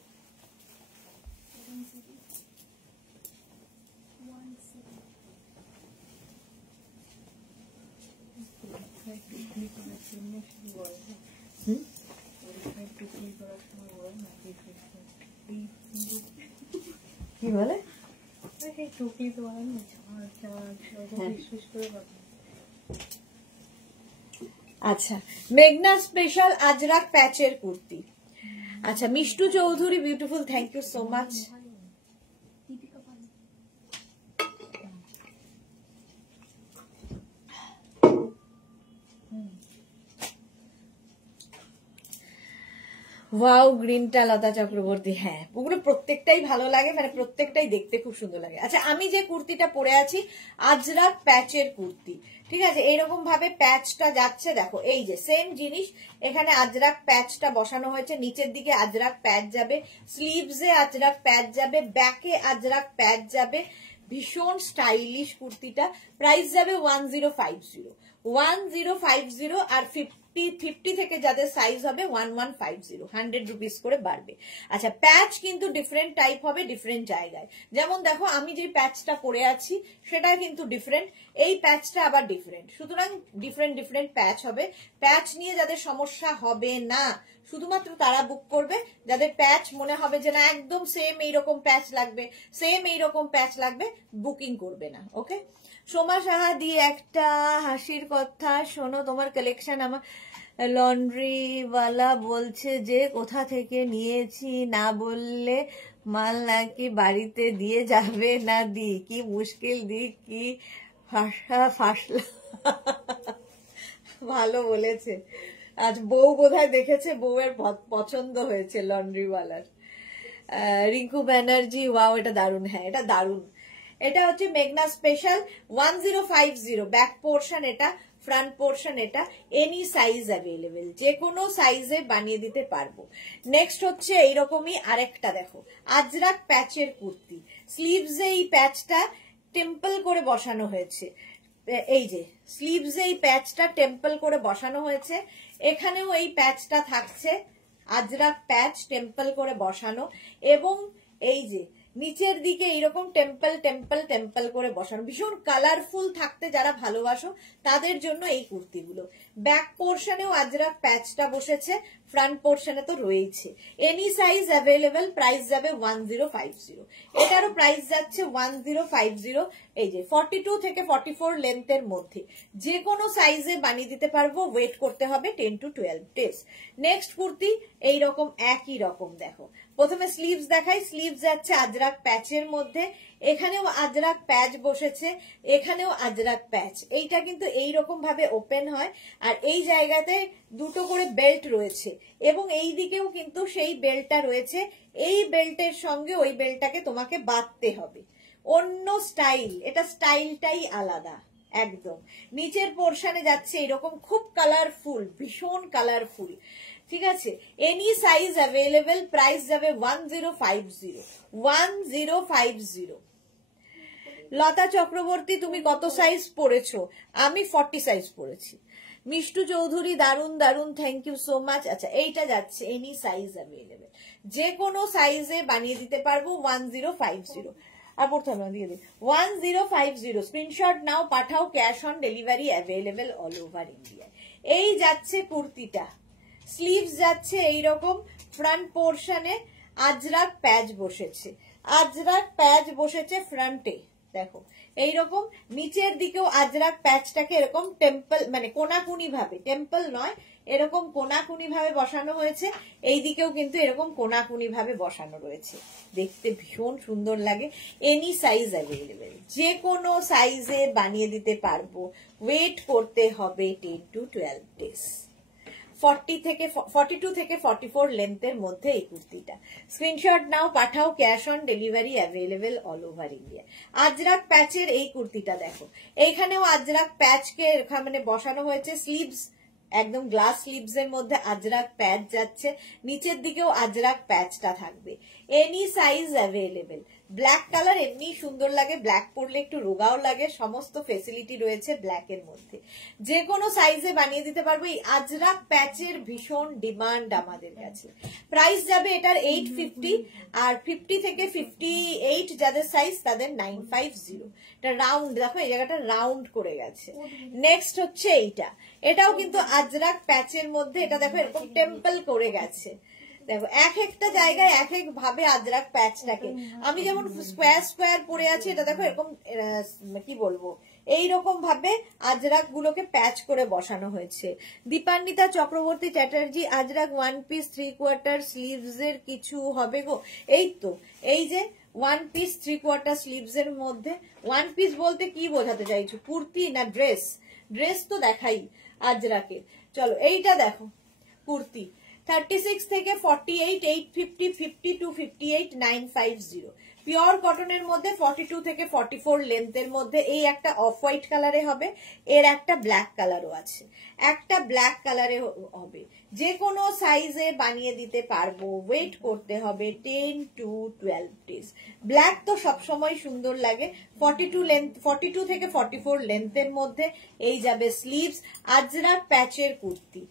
কি বলে? আচ্ছা, মেঘনা স্পেশাল আজরাক প্যাচের কুর্তি। আচ্ছা, Mishtu Chowdhury beautiful, thank you so much. Wow, গ্রিনটা লতা চক্রবর্তী। হ্যাঁ, ওগুলো প্রত্যেকটাই ভালো লাগে, মানে প্রত্যেকটাই দেখতে খুব সুন্দর লাগে। আচ্ছা, আমি যে কুর্তিটা পরে আছি আজরাক প্যাচের কুর্তি, ঠিক আছে। এইরকম ভাবে প্যাচটা যাচ্ছে, দেখো এই যে সেম জিনিস, এখানে আজরাক প্যাচটা বসানো হয়েছে, নিচের দিকে আজরাক প্যাচ যাবে, স্লিভসে আজরাক প্যাচ যাবে, ব্যাকে আজরাক প্যাচ যাবে। ভীষণ স্টাইলিশ কুর্তিটা। প্রাইস যাবে 1050 আর 50 থেকে যাদের সাইজ হবে 1150, 100 রুপিস করে বাড়বে। আচ্ছা, প্যাচ কিন্তু ডিফারেন্ট টাইপ হবে ডিফারেন্ট জায়গায়। যেমন দেখো, আমি যে প্যাচটা পরে আছি সেটা কিন্তু ডিফারেন্ট, এই প্যাচটা আবার ডিফারেন্ট, সুতরাং ডিফারেন্ট প্যাচ হবে। প্যাচ নিয়ে যাদের সমস্যা হবে না, শুধুমাত্র তারা বুক করবে। যাদের প্যাচ মনে হবে যে না একদম সেম এইরকম প্যাচ লাগবে, সেম এইরকম প্যাচ লাগবে, বুকিং করবে না। ওকে, সোমা সাহা দিয়ে একটা হাসির কথা শোনো, তোমার কালেকশন আমার লন্ড্রিওয়ালা বলছে যে কোথা থেকে নিয়েছি না বললে মাল নাকি বাড়িতে দিয়ে যাবে না। দি কি মুশকিল, দি কি ফাঁসলা। ভালো বলেছে। আজ বউ বোধহয় দেখেছে, বউয়ের পছন্দ হয়েছে লন্ড্রিওয়ালার। রিঙ্কু ব্যানার্জি, ওয়াও এটা দারুণ। হ্যাঁ, এটা দারুণ। এটা হচ্ছে মেঘনা স্পেশাল 1050, ব্যাক পোর্শন এটা, ফ্রন্ট পোর্শন এটা। এনি সাইজ অ্যাভেলেবেল, যে কোনো সাইজে বানিয়ে দিতে পারবো। নেক্সট হচ্ছে এইরকমই আরেকটা, দেখো আজরাক প্যাচের কুর্তি। স্লিভসে এই প্যাচটা টেম্পল করে বসানো হয়েছে, এই যে স্লিভসে এই প্যাচটা টেম্পল করে বসানো হয়েছে। এখানেও এই প্যাচটা থাকছে, আজরাক প্যাচ টেম্পল করে বসানো, এবং এই যে নিচের দিকে এইরকম টেম্পল করে বসানো। ভীষণ কালারফুল থাকতে যারা ভালোবাসো তাদের জন্য এই কুর্তিগুলো। ব্যাক পোর্শনেও আজরাক প্যাচটা বসেছে, ফ্রন্ট পোর্শনে তো রয়েছে। এনি সাইজ অ্যাভেলেবেল, প্রাইস যাবে 1050। এটারও প্রাইস যাচ্ছে 1050। এই যে 42 থেকে 44 লেন্থের মধ্যে যে কোনো সাইজে বানিয়ে দিতে পারবো। ওয়েট করতে হবে 10 to 12 ডেজ। নেক্সট কুর্তি এইরকম একই রকম, দেখো প্রথমে স্লিভস দেখাই। স্লিভস যাচ্ছে আজরাক প্যাচের মধ্যে, এখানেও আজরাক প্যাচ বসেছে, এখানেও আজরাক প্যাচ। এইটা কিন্তু এইরকম ভাবে ওপেন হয়, আর এই জায়গাতে দুটো করে বেল্ট রয়েছে, এবং এই দিকেও কিন্তু সেই বেল্টটা রয়েছে। এই বেল্টের সঙ্গে ওই বেল্টটাকে তোমাকে বাঁধতে হবে, অন্য স্টাইল, এটা স্টাইলটাই আলাদা একদম। নিচের পোর্শনে যাচ্ছে এরকম খুব কালারফুল, ভীষণ কালারফুল, ঠিক আছে। এনি সাইজ অ্যাভেলেবেল, প্রাইস যাবে 1050। লতা চক্রবর্তী, তুমি কত সাইজ পড়েছো? আমি 40 সাইজ পড়েছি। মিষ্টু চৌধুরী, দারুন, থ্যাংক ইউ সো মাচ। আচ্ছা, এইটা যাচ্ছে এনি সাইজ অ্যাভেলেবেল, যে কোনো সাইজে বানিয়ে দিতে পারবো 1050। আর পড়তে হবে দিয়ে দিই 1050। স্ক্রিনশট নাও, পাঠাও, cash on delivery available all over India. এই যাচ্ছে কুর্তিটা, স্লিভস যাচ্ছে এইরকম, ফ্রন্ট পোর্শনে আজরাক প্যাচ বসেছে, আজরাক প্যাচ বসেছে ফ্রন্টে, দেখো এইরকম নিচের দিকেও আজরাক প্যাচটাকে এরকম টেম্পল মানে কোনাকুনি ভাবে, টেম্পল নয় এরকম কোনাকুনি ভাবে বসানো হয়েছে, এই দিকেও কিন্তু এরকম কোনাকুনি ভাবে বসানো রয়েছে, দেখতে ভীষণ সুন্দর লাগে। এনি সাইজ অ্যাভেলেবেল, যে কোনো সাইজে বানিয়ে দিতে পারবো। ওয়েট করতে হবে 10 to 12 ডেজ। 42 থেকে 44 লেন্থের মধ্যে এই কুর্তিটা। স্ক্রিনশট নাও, পাঠাও, cash on delivery available all over India. Ajrakh প্যাচের এই কুর্তিটা দেখো, এইখানেও আজরাক প্যাচকে মানে বসানো হয়েছে, স্লিভস একদম গ্লাস স্লিভস এর মধ্যে আজরাক প্যাচ যাচ্ছে, নিচের দিকেও আজরাক প্যাচটা থাকবে। Any size available. Black colour এমনি সুন্দর লাগে, ব্ল্যাক পরলে একটু রোগাও লাগে, সমস্ত ফেসিলিটি রয়েছে ব্ল্যাক এর মধ্যে, যে কোনো সাইজে বানিয়ে দিতে পারবো। এই আজরাক প্যাচের ভীষণ ডিমান্ড আমাদের কাছে। প্রাইস যাবে এটার 850, আর 50 থেকে 58 যাদের সাইজ তাদের 950। এটা রাউন্ড, দেখো এই জায়গাটা রাউন্ড করে গেছে। নেক্সট হচ্ছে এইটা, এটাও কিন্তু আজরাক প্যাচের মধ্যে, এটা দেখো এরকম টেম্পল করে গেছে, দেখো এক একটা জায়গায় এক এক ভাবে আজরাক প্যাচটাকে, আমি যেমন স্কোয়ার স্কোয়ার পরে আছি, এটা দেখো এরকম কি বলবো এইরকম ভাবে আজরাক গুলোকে প্যাচ করে বসানো হয়েছে। দীপান্বিতা চক্রবর্তী চ্যাটার্জি, আজরাক 1 পিস 3/4 স্লিভস এর কিছু হবে গো? এই তো, এই যে 1 পিস 3/4 স্লিভস এর মধ্যে, 1 পিস বলতে কি বোঝাতে চাইছো, কুর্তি না ড্রেস? ড্রেস তো দেখাই আজরাকে। চলো এইটা দেখো কুর্তি, 36 থেকে 48 850, 50 to 58 950। পিওর কটনের মধ্যে 42 থেকে 44 লেন্থের মধ্যে। এই একটা অফ হোয়াইট কালারে হবে, এর একটা ব্ল্যাক কালারও আছে, একটা ব্ল্যাক কালারে হবে। যে কোনো সাইজে বানিয়ে দিতে পারবো। ওয়েট করতে হবে 10 to 12 ডেজ। ব্ল্যাক তো সবসময় সুন্দর লাগে। 42 থেকে 44 লেন্থের মধ্যে এই যাবে স্লিভস। আজরাক প্যাচের কুর্তি,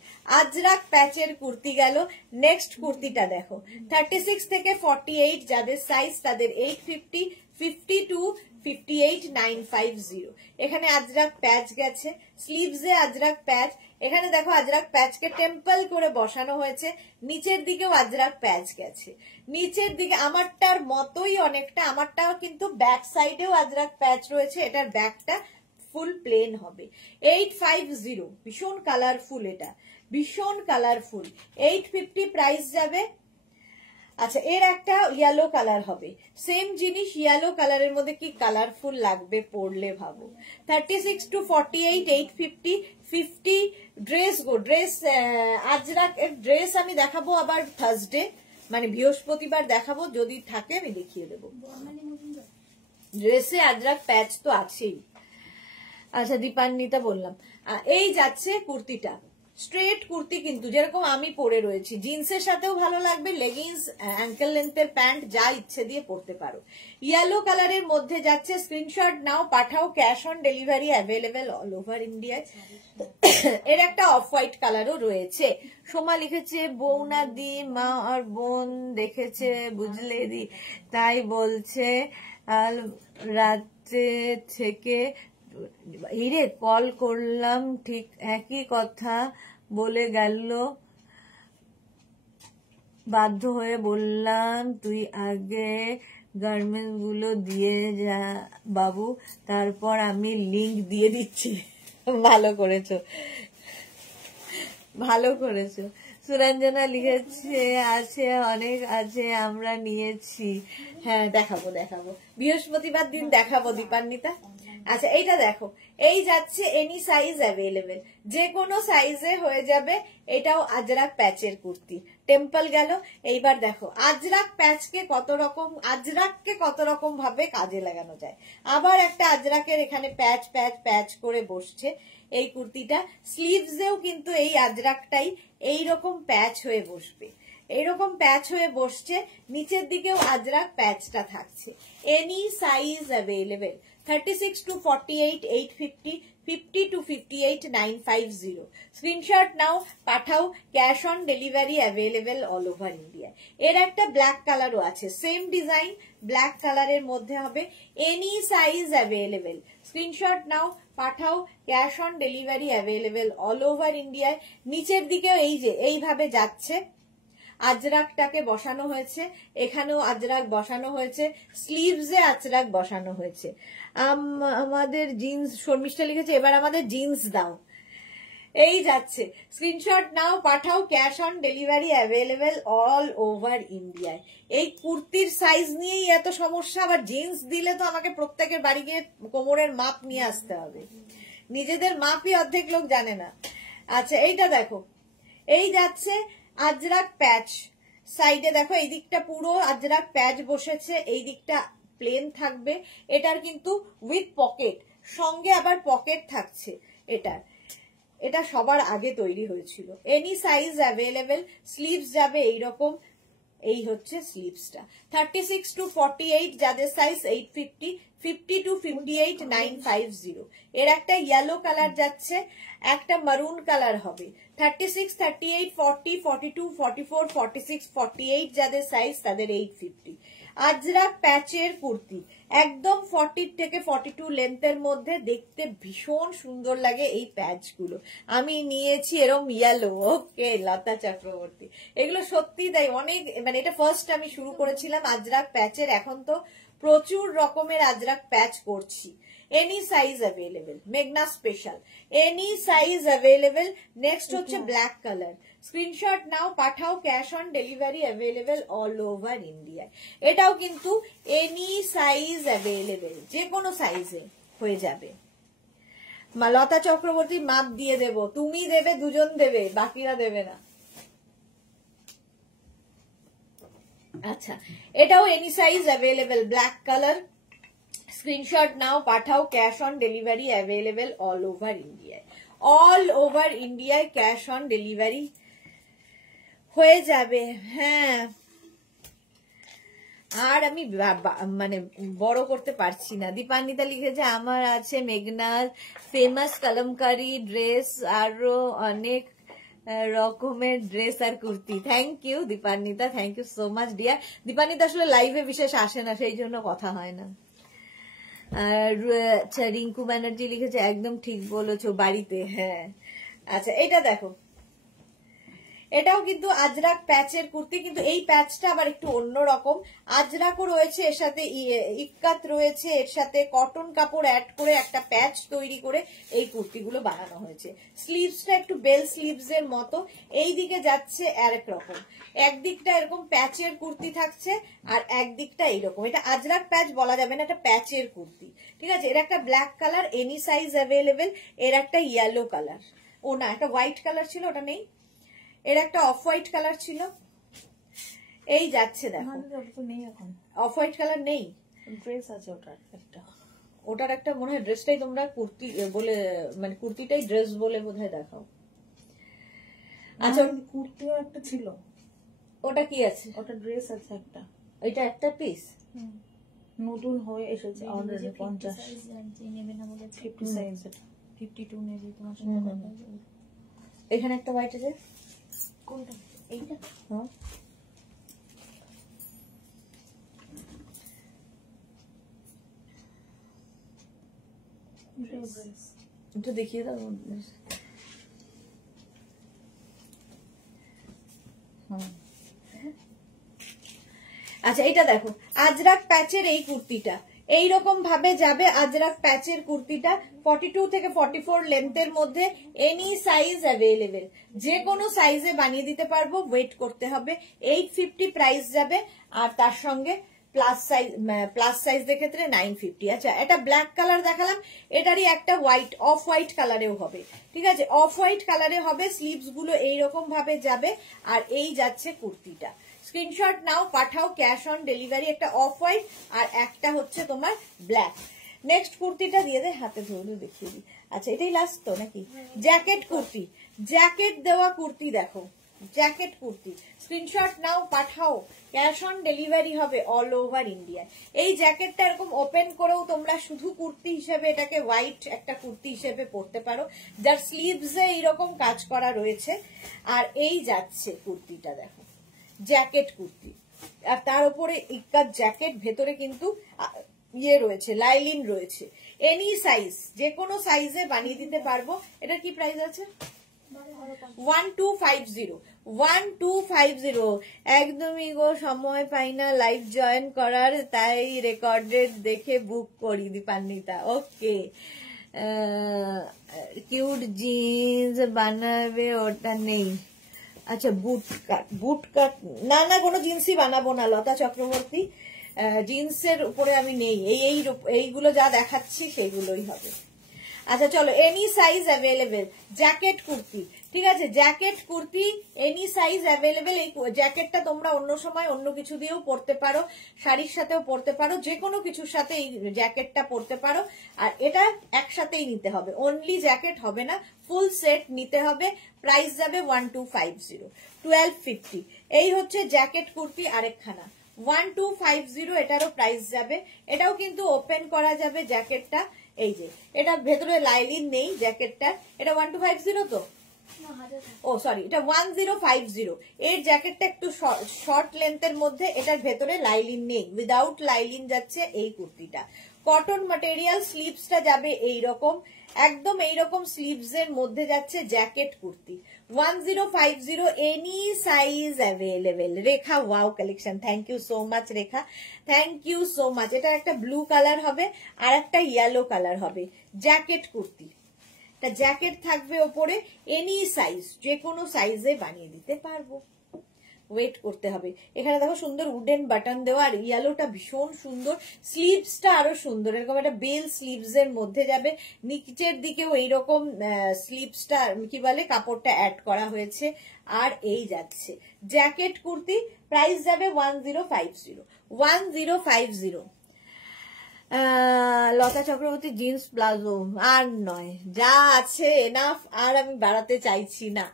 আজরাক প্যাচের কুর্তি গেল। নেক্সট কুর্তিটা দেখো, 36 থেকে 48 যাদের সাইজ তাদের 850, 50 to 58 950। এখানে আজরাক প্যাচ গেছে, স্লিভসে আজরাক প্যাচ। এখানে দেখো আজরাক প্যাচকে টেম্পল করে বসানো হয়েছে, নিচের দিকেও আজরাক প্যাচ গেছে। নিচের দিকে আমারটার মতোই অনেকটা, আমারটাও কিন্তু ব্যাক সাইডেও আজরাক প্যাচ রয়েছে। এটার ব্যাকটা ফুল প্লেন হবে। 850, ভীষণ কালারফুল, এটা ভীষণ কালারফুল। 850 প্রাইস যাবে। আচ্ছা, এর একটা ইয়েলো কালার হবে, সেম জিনিস ইয়েলো কালারের মধ্যে কি কালারফুল লাগবে পরলে ভাবো। 36 to 48 850, 50 dress go. Dress Ajrak এর ড্রেস আমি দেখাবো আবার থার্সডে, মানে বৃহস্পতিবার দেখাবো, যদি থাকে আমি দেখিয়ে দেবো। ড্রেসে আজরাক প্যাচ তো আছেই। আচ্ছা, দীপান্বিতা বললাম। এই যাচ্ছে কুর্তিটা, স্ট্রেট কুর্তি কিন্তু যেরকম আমি পরে রয়েছি, জিন্সের সাথেও ভালো লাগবে, লেগিংস অ্যাঙ্কেল লেন্থের প্যান্ট যা ইচ্ছে দিয়ে পরতে পারো। ইয়েলো কালারের মধ্যে যাচ্ছে, স্ক্রিনশট নাও, পাঠাও, cash on delivery available all over ইন্ডিয়ায়। এর একটা অফ হোয়াইট কালারও রয়েছে। সোমা লিখেছে, বৌনা দি মা আর বোন দেখেছে বুঝলে দি, তাই বলছে রাতে থেকে হিরে কল করলাম, ঠিক একই কথা বলে গেল, বাধ্য হয়ে বললাম তুই আগে গার্মেন্টস গুলো দিয়ে যা বাবু, তারপর আমি লিংক দিয়ে দিচ্ছি। ভালো করেছো, ভালো করেছো। সুরঞ্জনা লিখেছে, আছে অনেক আছে, আমরা নিয়েছি। হ্যাঁ দেখাবো দেখাবো, বৃহস্পতিবার দিন দেখাবো দীপান্বিতা। আচ্ছা, এইটা দেখো, এই যাচ্ছে এনি সাইজ অ্যাভেলেবেল, যে কোনো সাইজে হয়ে যাবে। এটাও আজরাক প্যাচের কুর্তি, টেম্পল গেল। এইবার দেখো আজরাক প্যাচকে কত রকম, আজরাককে কত রকম ভাবে কাজে লাগানো যায়। আবার একটা আজরাকের এখানে প্যাচ প্যাচ প্যাচ করে বসছে এই কুর্তিটা। স্লিভসেও কিন্তু এই আজরাকটাই এইরকম প্যাচ হয়ে বসবে, এইরকম প্যাচ হয়ে বসছে, নিচের দিকেও আজরাক প্যাচটা থাকছে। Any size available. 36 to 48 850, 50 to 58 950। Screenshot নাও, পাঠাও, cash on delivery available all over India. এর একটা ব্ল্যাক কালারও আছে, সেম ডিজাইন ব্ল্যাক কালারের মধ্যে হবে। Any size available. স্ক্রিনশট নাও, পাঠাও, cash on delivery available all over ইন্ডিয়ায়। নিচের দিকেও এই যে এইভাবে যাচ্ছে আজরাকটাকে বসানো হয়েছে, এখানেও আজরাক বসানো হয়েছে, স্লিভসে আজরাক বসানো হয়েছে। আমাদের জিন্স, শর্মিষ্ঠা লিখেছে এবার আমাদের জিন্স দাও। এই যাচ্ছে, স্ক্রিনশট নাও, পাঠাও, cash on delivery available all over ইন্ডিয়ায়। এই কুর্তির সাইজ নিয়েই এত সমস্যা, আবার জিন্স দিলে তো আমাকে প্রত্যেকের বাড়ি গিয়ে কোমরের মাপ নিয়ে আসতে হবে, নিজেদের মাপই অর্ধেক লোক জানে না। আচ্ছা এইটা দেখো, এই যাচ্ছে আজরাক প্যাচ, সাইডে দেখো এই দিকটা পুরো আজরাক প্যাচ বসেছে, এই দিকটা প্লেন থাকবে। এটার কিন্তু উইথ পকেট, সঙ্গে আবার পকেট থাকছে এটার। এটা সবার আগে তৈরি হয়েছিল। এনি সাইজ অ্যাভেলেবেল, স্লিভস যাবে এইরকম, এই হচ্ছে স্লিভসটা। 36 to 48 যাদের সাইজ 850, 50 to 58 950। এর একটা ইয়েলো কালার যাচ্ছে, একটা মারুন কালার হবে। 36, 38, 40, 42, 44, 46, 48 যাদের সাইজ তাদের 850। আজরাক প্যাচের কুর্তি, একদম 40 থেকে 42 লেন্থের মধ্যে, দেখতে ভীষণ সুন্দর লাগে এই প্যাচগুলো। আমি নিয়েছি এরম ইয়েলো। ওকে লতা চক্রবর্তী, এগুলো সত্যি তাই অনেক, মানে এটা ফার্স্ট আমি শুরু করেছিলাম আজরাক প্যাচের, এখন তো প্রচুর রকমের আজরাক প্যাচ করছি। এনি সাইজ অ্যাভেলেবেল, মেঘনা special, any size available. Next হচ্ছে ব্ল্যাক কালার, স্ক্রিনশট নাও, পাঠাও, cash on delivery available all over India. এটাও কিন্তু এনি সাইজ অ্যাভেলেবেল, যে কোনো সাইজে হয়ে যাবে। লতা চক্রবর্তী মাপ দিয়ে দেব, তুমি দেবে, দুজন দেবে, বাকিরা দেবে না। আচ্ছা এটাও any size available, black colour, screenshot নাও, পাঠাও, cash on delivery available all over ইন্ডিয়ায়। অল ওভার ইন্ডিয়ায় ক্যাশ অন ডেলিভারি হয়ে যাবে। হ্যাঁ, আর আমি মানে বড় করতে পারছি না। দীপান্বিতা লিখেছে আমার আছে মেঘনার ফেমাস কলমকারি ড্রেস, আরো অনেক রকমের ড্রেস আর kurti. Thank you Dipanwita, thank you so much dear. Dipanwita আসলে লাইভে বিশেষ আসে না, সেই জন্য কথা হয় না। আর আচ্ছা রিঙ্কু ব্যানার্জি লিখেছে একদম ঠিক বলেছো, বাড়িতে। হ্যাঁ আচ্ছা এটা দেখো, এটাও কিন্তু আজরাক প্যাচের কুর্তি, কিন্তু এই প্যাচটা আবার একটু অন্যরকম। আজরাকও রয়েছে, এর সাথে ইক্কাত রয়েছে, এর সাথে কটন কাপড় অ্যাড করে একটা প্যাচ তৈরি করে এই কুর্তিগুলো বানানো হয়েছে। স্লিভসটা একটু বেল স্লিভস এর মতো, এই দিকে যাচ্ছে আরেক রকম, একদিকটা এরকম প্যাচের কুর্তি থাকছে আর একদিকটা এইরকম। এটা আজরাক প্যাচ বলা যাবে না, এটা প্যাচের কুর্তি, ঠিক আছে। এর একটা black colour, any size available. এর একটা ইয়েলো কালার, ও না একটা হোয়াইট কালার ছিল, ওটা নেই। এর একটা অফ হোয়াইট কালার ছিল, এই যাচ্ছে দেখো। অফ হোয়াইট কালার নেই, ড্রেস আছে ওটার একটা, ওটার একটা মনে হয় ড্রেসটাই তোমরা কুর্তি বলে, মানে কুর্তিটাই ড্রেস বলে বোধহয় দেখাও। আচ্ছা কুর্তিও একটা ছিল, ওটা কি আছে? ওটা ড্রেস আছে একটা, ওইটা একটা পিস নতুন হয়ে এসেছে অলরেডি। 50 নেবে না বলে 50 সাইজ, 52 নেবে তোমার সাথে। এখানে একটা হোয়াইট আছে, কোনটা? এইটা? হ্যাঁ একটু দেখিয়ে দাও। আচ্ছা এটা দেখো, আজরাক প্যাচের এই কুর্তিটা এইরকম ভাবে যাবে। আজরাক প্যাচের কুর্তিটা 42 থেকে 44 লেন্থের মধ্যে, এনি সাইজ অ্যাভেলেবেল, যে কোনো সাইজে বানিয়ে দিতে পারবো। ওয়েট করতে হবে। 850 প্রাইস যাবে, আর তার সঙ্গে প্লাস সাইজের ক্ষেত্রে 950। আচ্ছা এটা ব্ল্যাক কালার দেখালাম, এটারই একটা হোয়াইট, অফ হোয়াইট কালারেও হবে, ঠিক আছে। অফ হোয়াইট কালারে হবে, স্লিভস গুলো এইরকম ভাবে যাবে, আর এই যাচ্ছে কুর্তিটা। স্ক্রিনশট নাও, পাঠাও, ক্যাশ অন ডেলিভারি। একটা অফ হোয়াইট আর একটা হচ্ছে তোমার ব্ল্যাক। নেক্সট কুর্তিটা দিয়ে দে, হাতে ধরে দেখিয়ে দিই। আচ্ছা এটাই লাস্ট তো নাকি? জ্যাকেট কুর্তি, জ্যাকেট দেওয়া কুর্তি দেখো, জ্যাকেট কুর্তি। স্ক্রিনশট নাও, পাঠাও, ক্যাশ অন ডেলিভারি হবে অল ওভার ইন্ডিয়া। এই জ্যাকেটটা এরকম ওপেন করেও তোমরা শুধু কুর্তি হিসেবে এটাকে হোয়াইট একটা কুর্তি হিসেবে পরতে পারো, যার স্লিভসে এইরকম কাজ করা রয়েছে। আর এই যাচ্ছে কুর্তিটা দেখো, জ্যাকেট কুর্তি, আর তার উপরে ইক্কাত জ্যাকেট, ভেতরে কিন্তু ইয়ে রয়েছে, লাইলিন রয়েছে। এনি সাইজ, যে কোনো সাইজে বানিয়ে দিতে পারবো। এটা কি প্রাইস আছে? 1250 একদমই গো সময় পাই না লাইভ জয়েন করার, তাই রেকর্ডেড দেখে বুক করি দীপান্বিতা। ওকে, কিউট জিন্স বানাবে, ওটা নেই। আচ্ছা, বুট কাট না, না কোনো জিন্সই বানাবো না লতা চক্রবর্তী, জিন্সের উপরে আমি নেই, এইগুলো যা দেখাচ্ছি সেগুলোই হবে। আচ্ছা চলো, any size available, jacket kurti, ঠিক আছে, jacket kurti any size available. এই জ্যাকেটটা তোমরা অন্য সময় অন্য কিছু দিয়েও পরতে পারো, শাড়ির সাথেও পরতে পারো, যে কোনো কিছুর সাথে এই জ্যাকেটটা পরতে পারো। আর এটা একসাথেই নিতে হবে, অনলি জ্যাকেট হবে না, ফুল সেট নিতে হবে। প্রাইস যাবে 1250, 1250। এই হচ্ছে জ্যাকেট কুর্তি আরেকখানা 1250, এটারও প্রাইস যাবে। এটাও কিন্তু ওপেন করা যাবে জ্যাকেটটা, এই যে এটা ভেতরে লাইলিন নেই জ্যাকেটটা, এটা 1250 তো, ও সরি, এটা 1050। এর জ্যাকেটটা একটু শর্ট লেন্থের মধ্যে, এটার ভেতরে লাইলিন নেই, উইদাউট লাইলিন যাচ্ছে এই কুর্তিটা। কটন ম্যাটেরিয়াল, স্লিভসটা যাবে এইরকম, একদম এইরকম স্লিভস এর মধ্যে যাচ্ছে jacket kurti 1050, any size available. Rekha wow collection, thank you so much Rekha, thank you so much. এটা একটা ব্লু কালার হবে আর একটা ইয়েলো কালার হবে, জ্যাকেট কুর্তি, জ্যাকেট থাকবে ওপরে, এনি সাইজ, যে কোনো সাইজে বানিয়ে দিতে পারবো। ওয়েট করতে হবে। এখানে দেখো সুন্দর উডেন বাটন দেওয়া, আর ইয়েলোটা ভীষণ সুন্দর, স্লিভসটা আরো সুন্দর, এরকম একটা বেল স্লিভস এর মধ্যে যাবে, নিচের দিকেও এইরকম স্লিভসটা কি বলে কাপড়টা অ্যাড করা হয়েছে। আর এই যাচ্ছে জ্যাকেট কুর্তি, প্রাইস যাবে 1050, 1050। লতা চক্রবর্তী জিন্স প্লাজো আর নয়, যা আছে এনাফ, আর আমি বাড়াতে চাইছি না।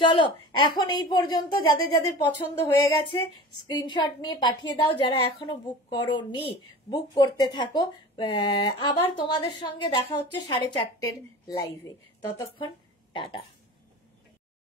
চলো এখন এই পর্যন্ত, যাদের যাদের পছন্দ হয়ে গেছে স্ক্রিনশট নিয়ে পাঠিয়ে দাও, যারা এখনো বুক করোনি বুক করতে থাকো। আবার তোমাদের সঙ্গে দেখা হচ্ছে 4:30 লাইভে, ততক্ষণ টাটা।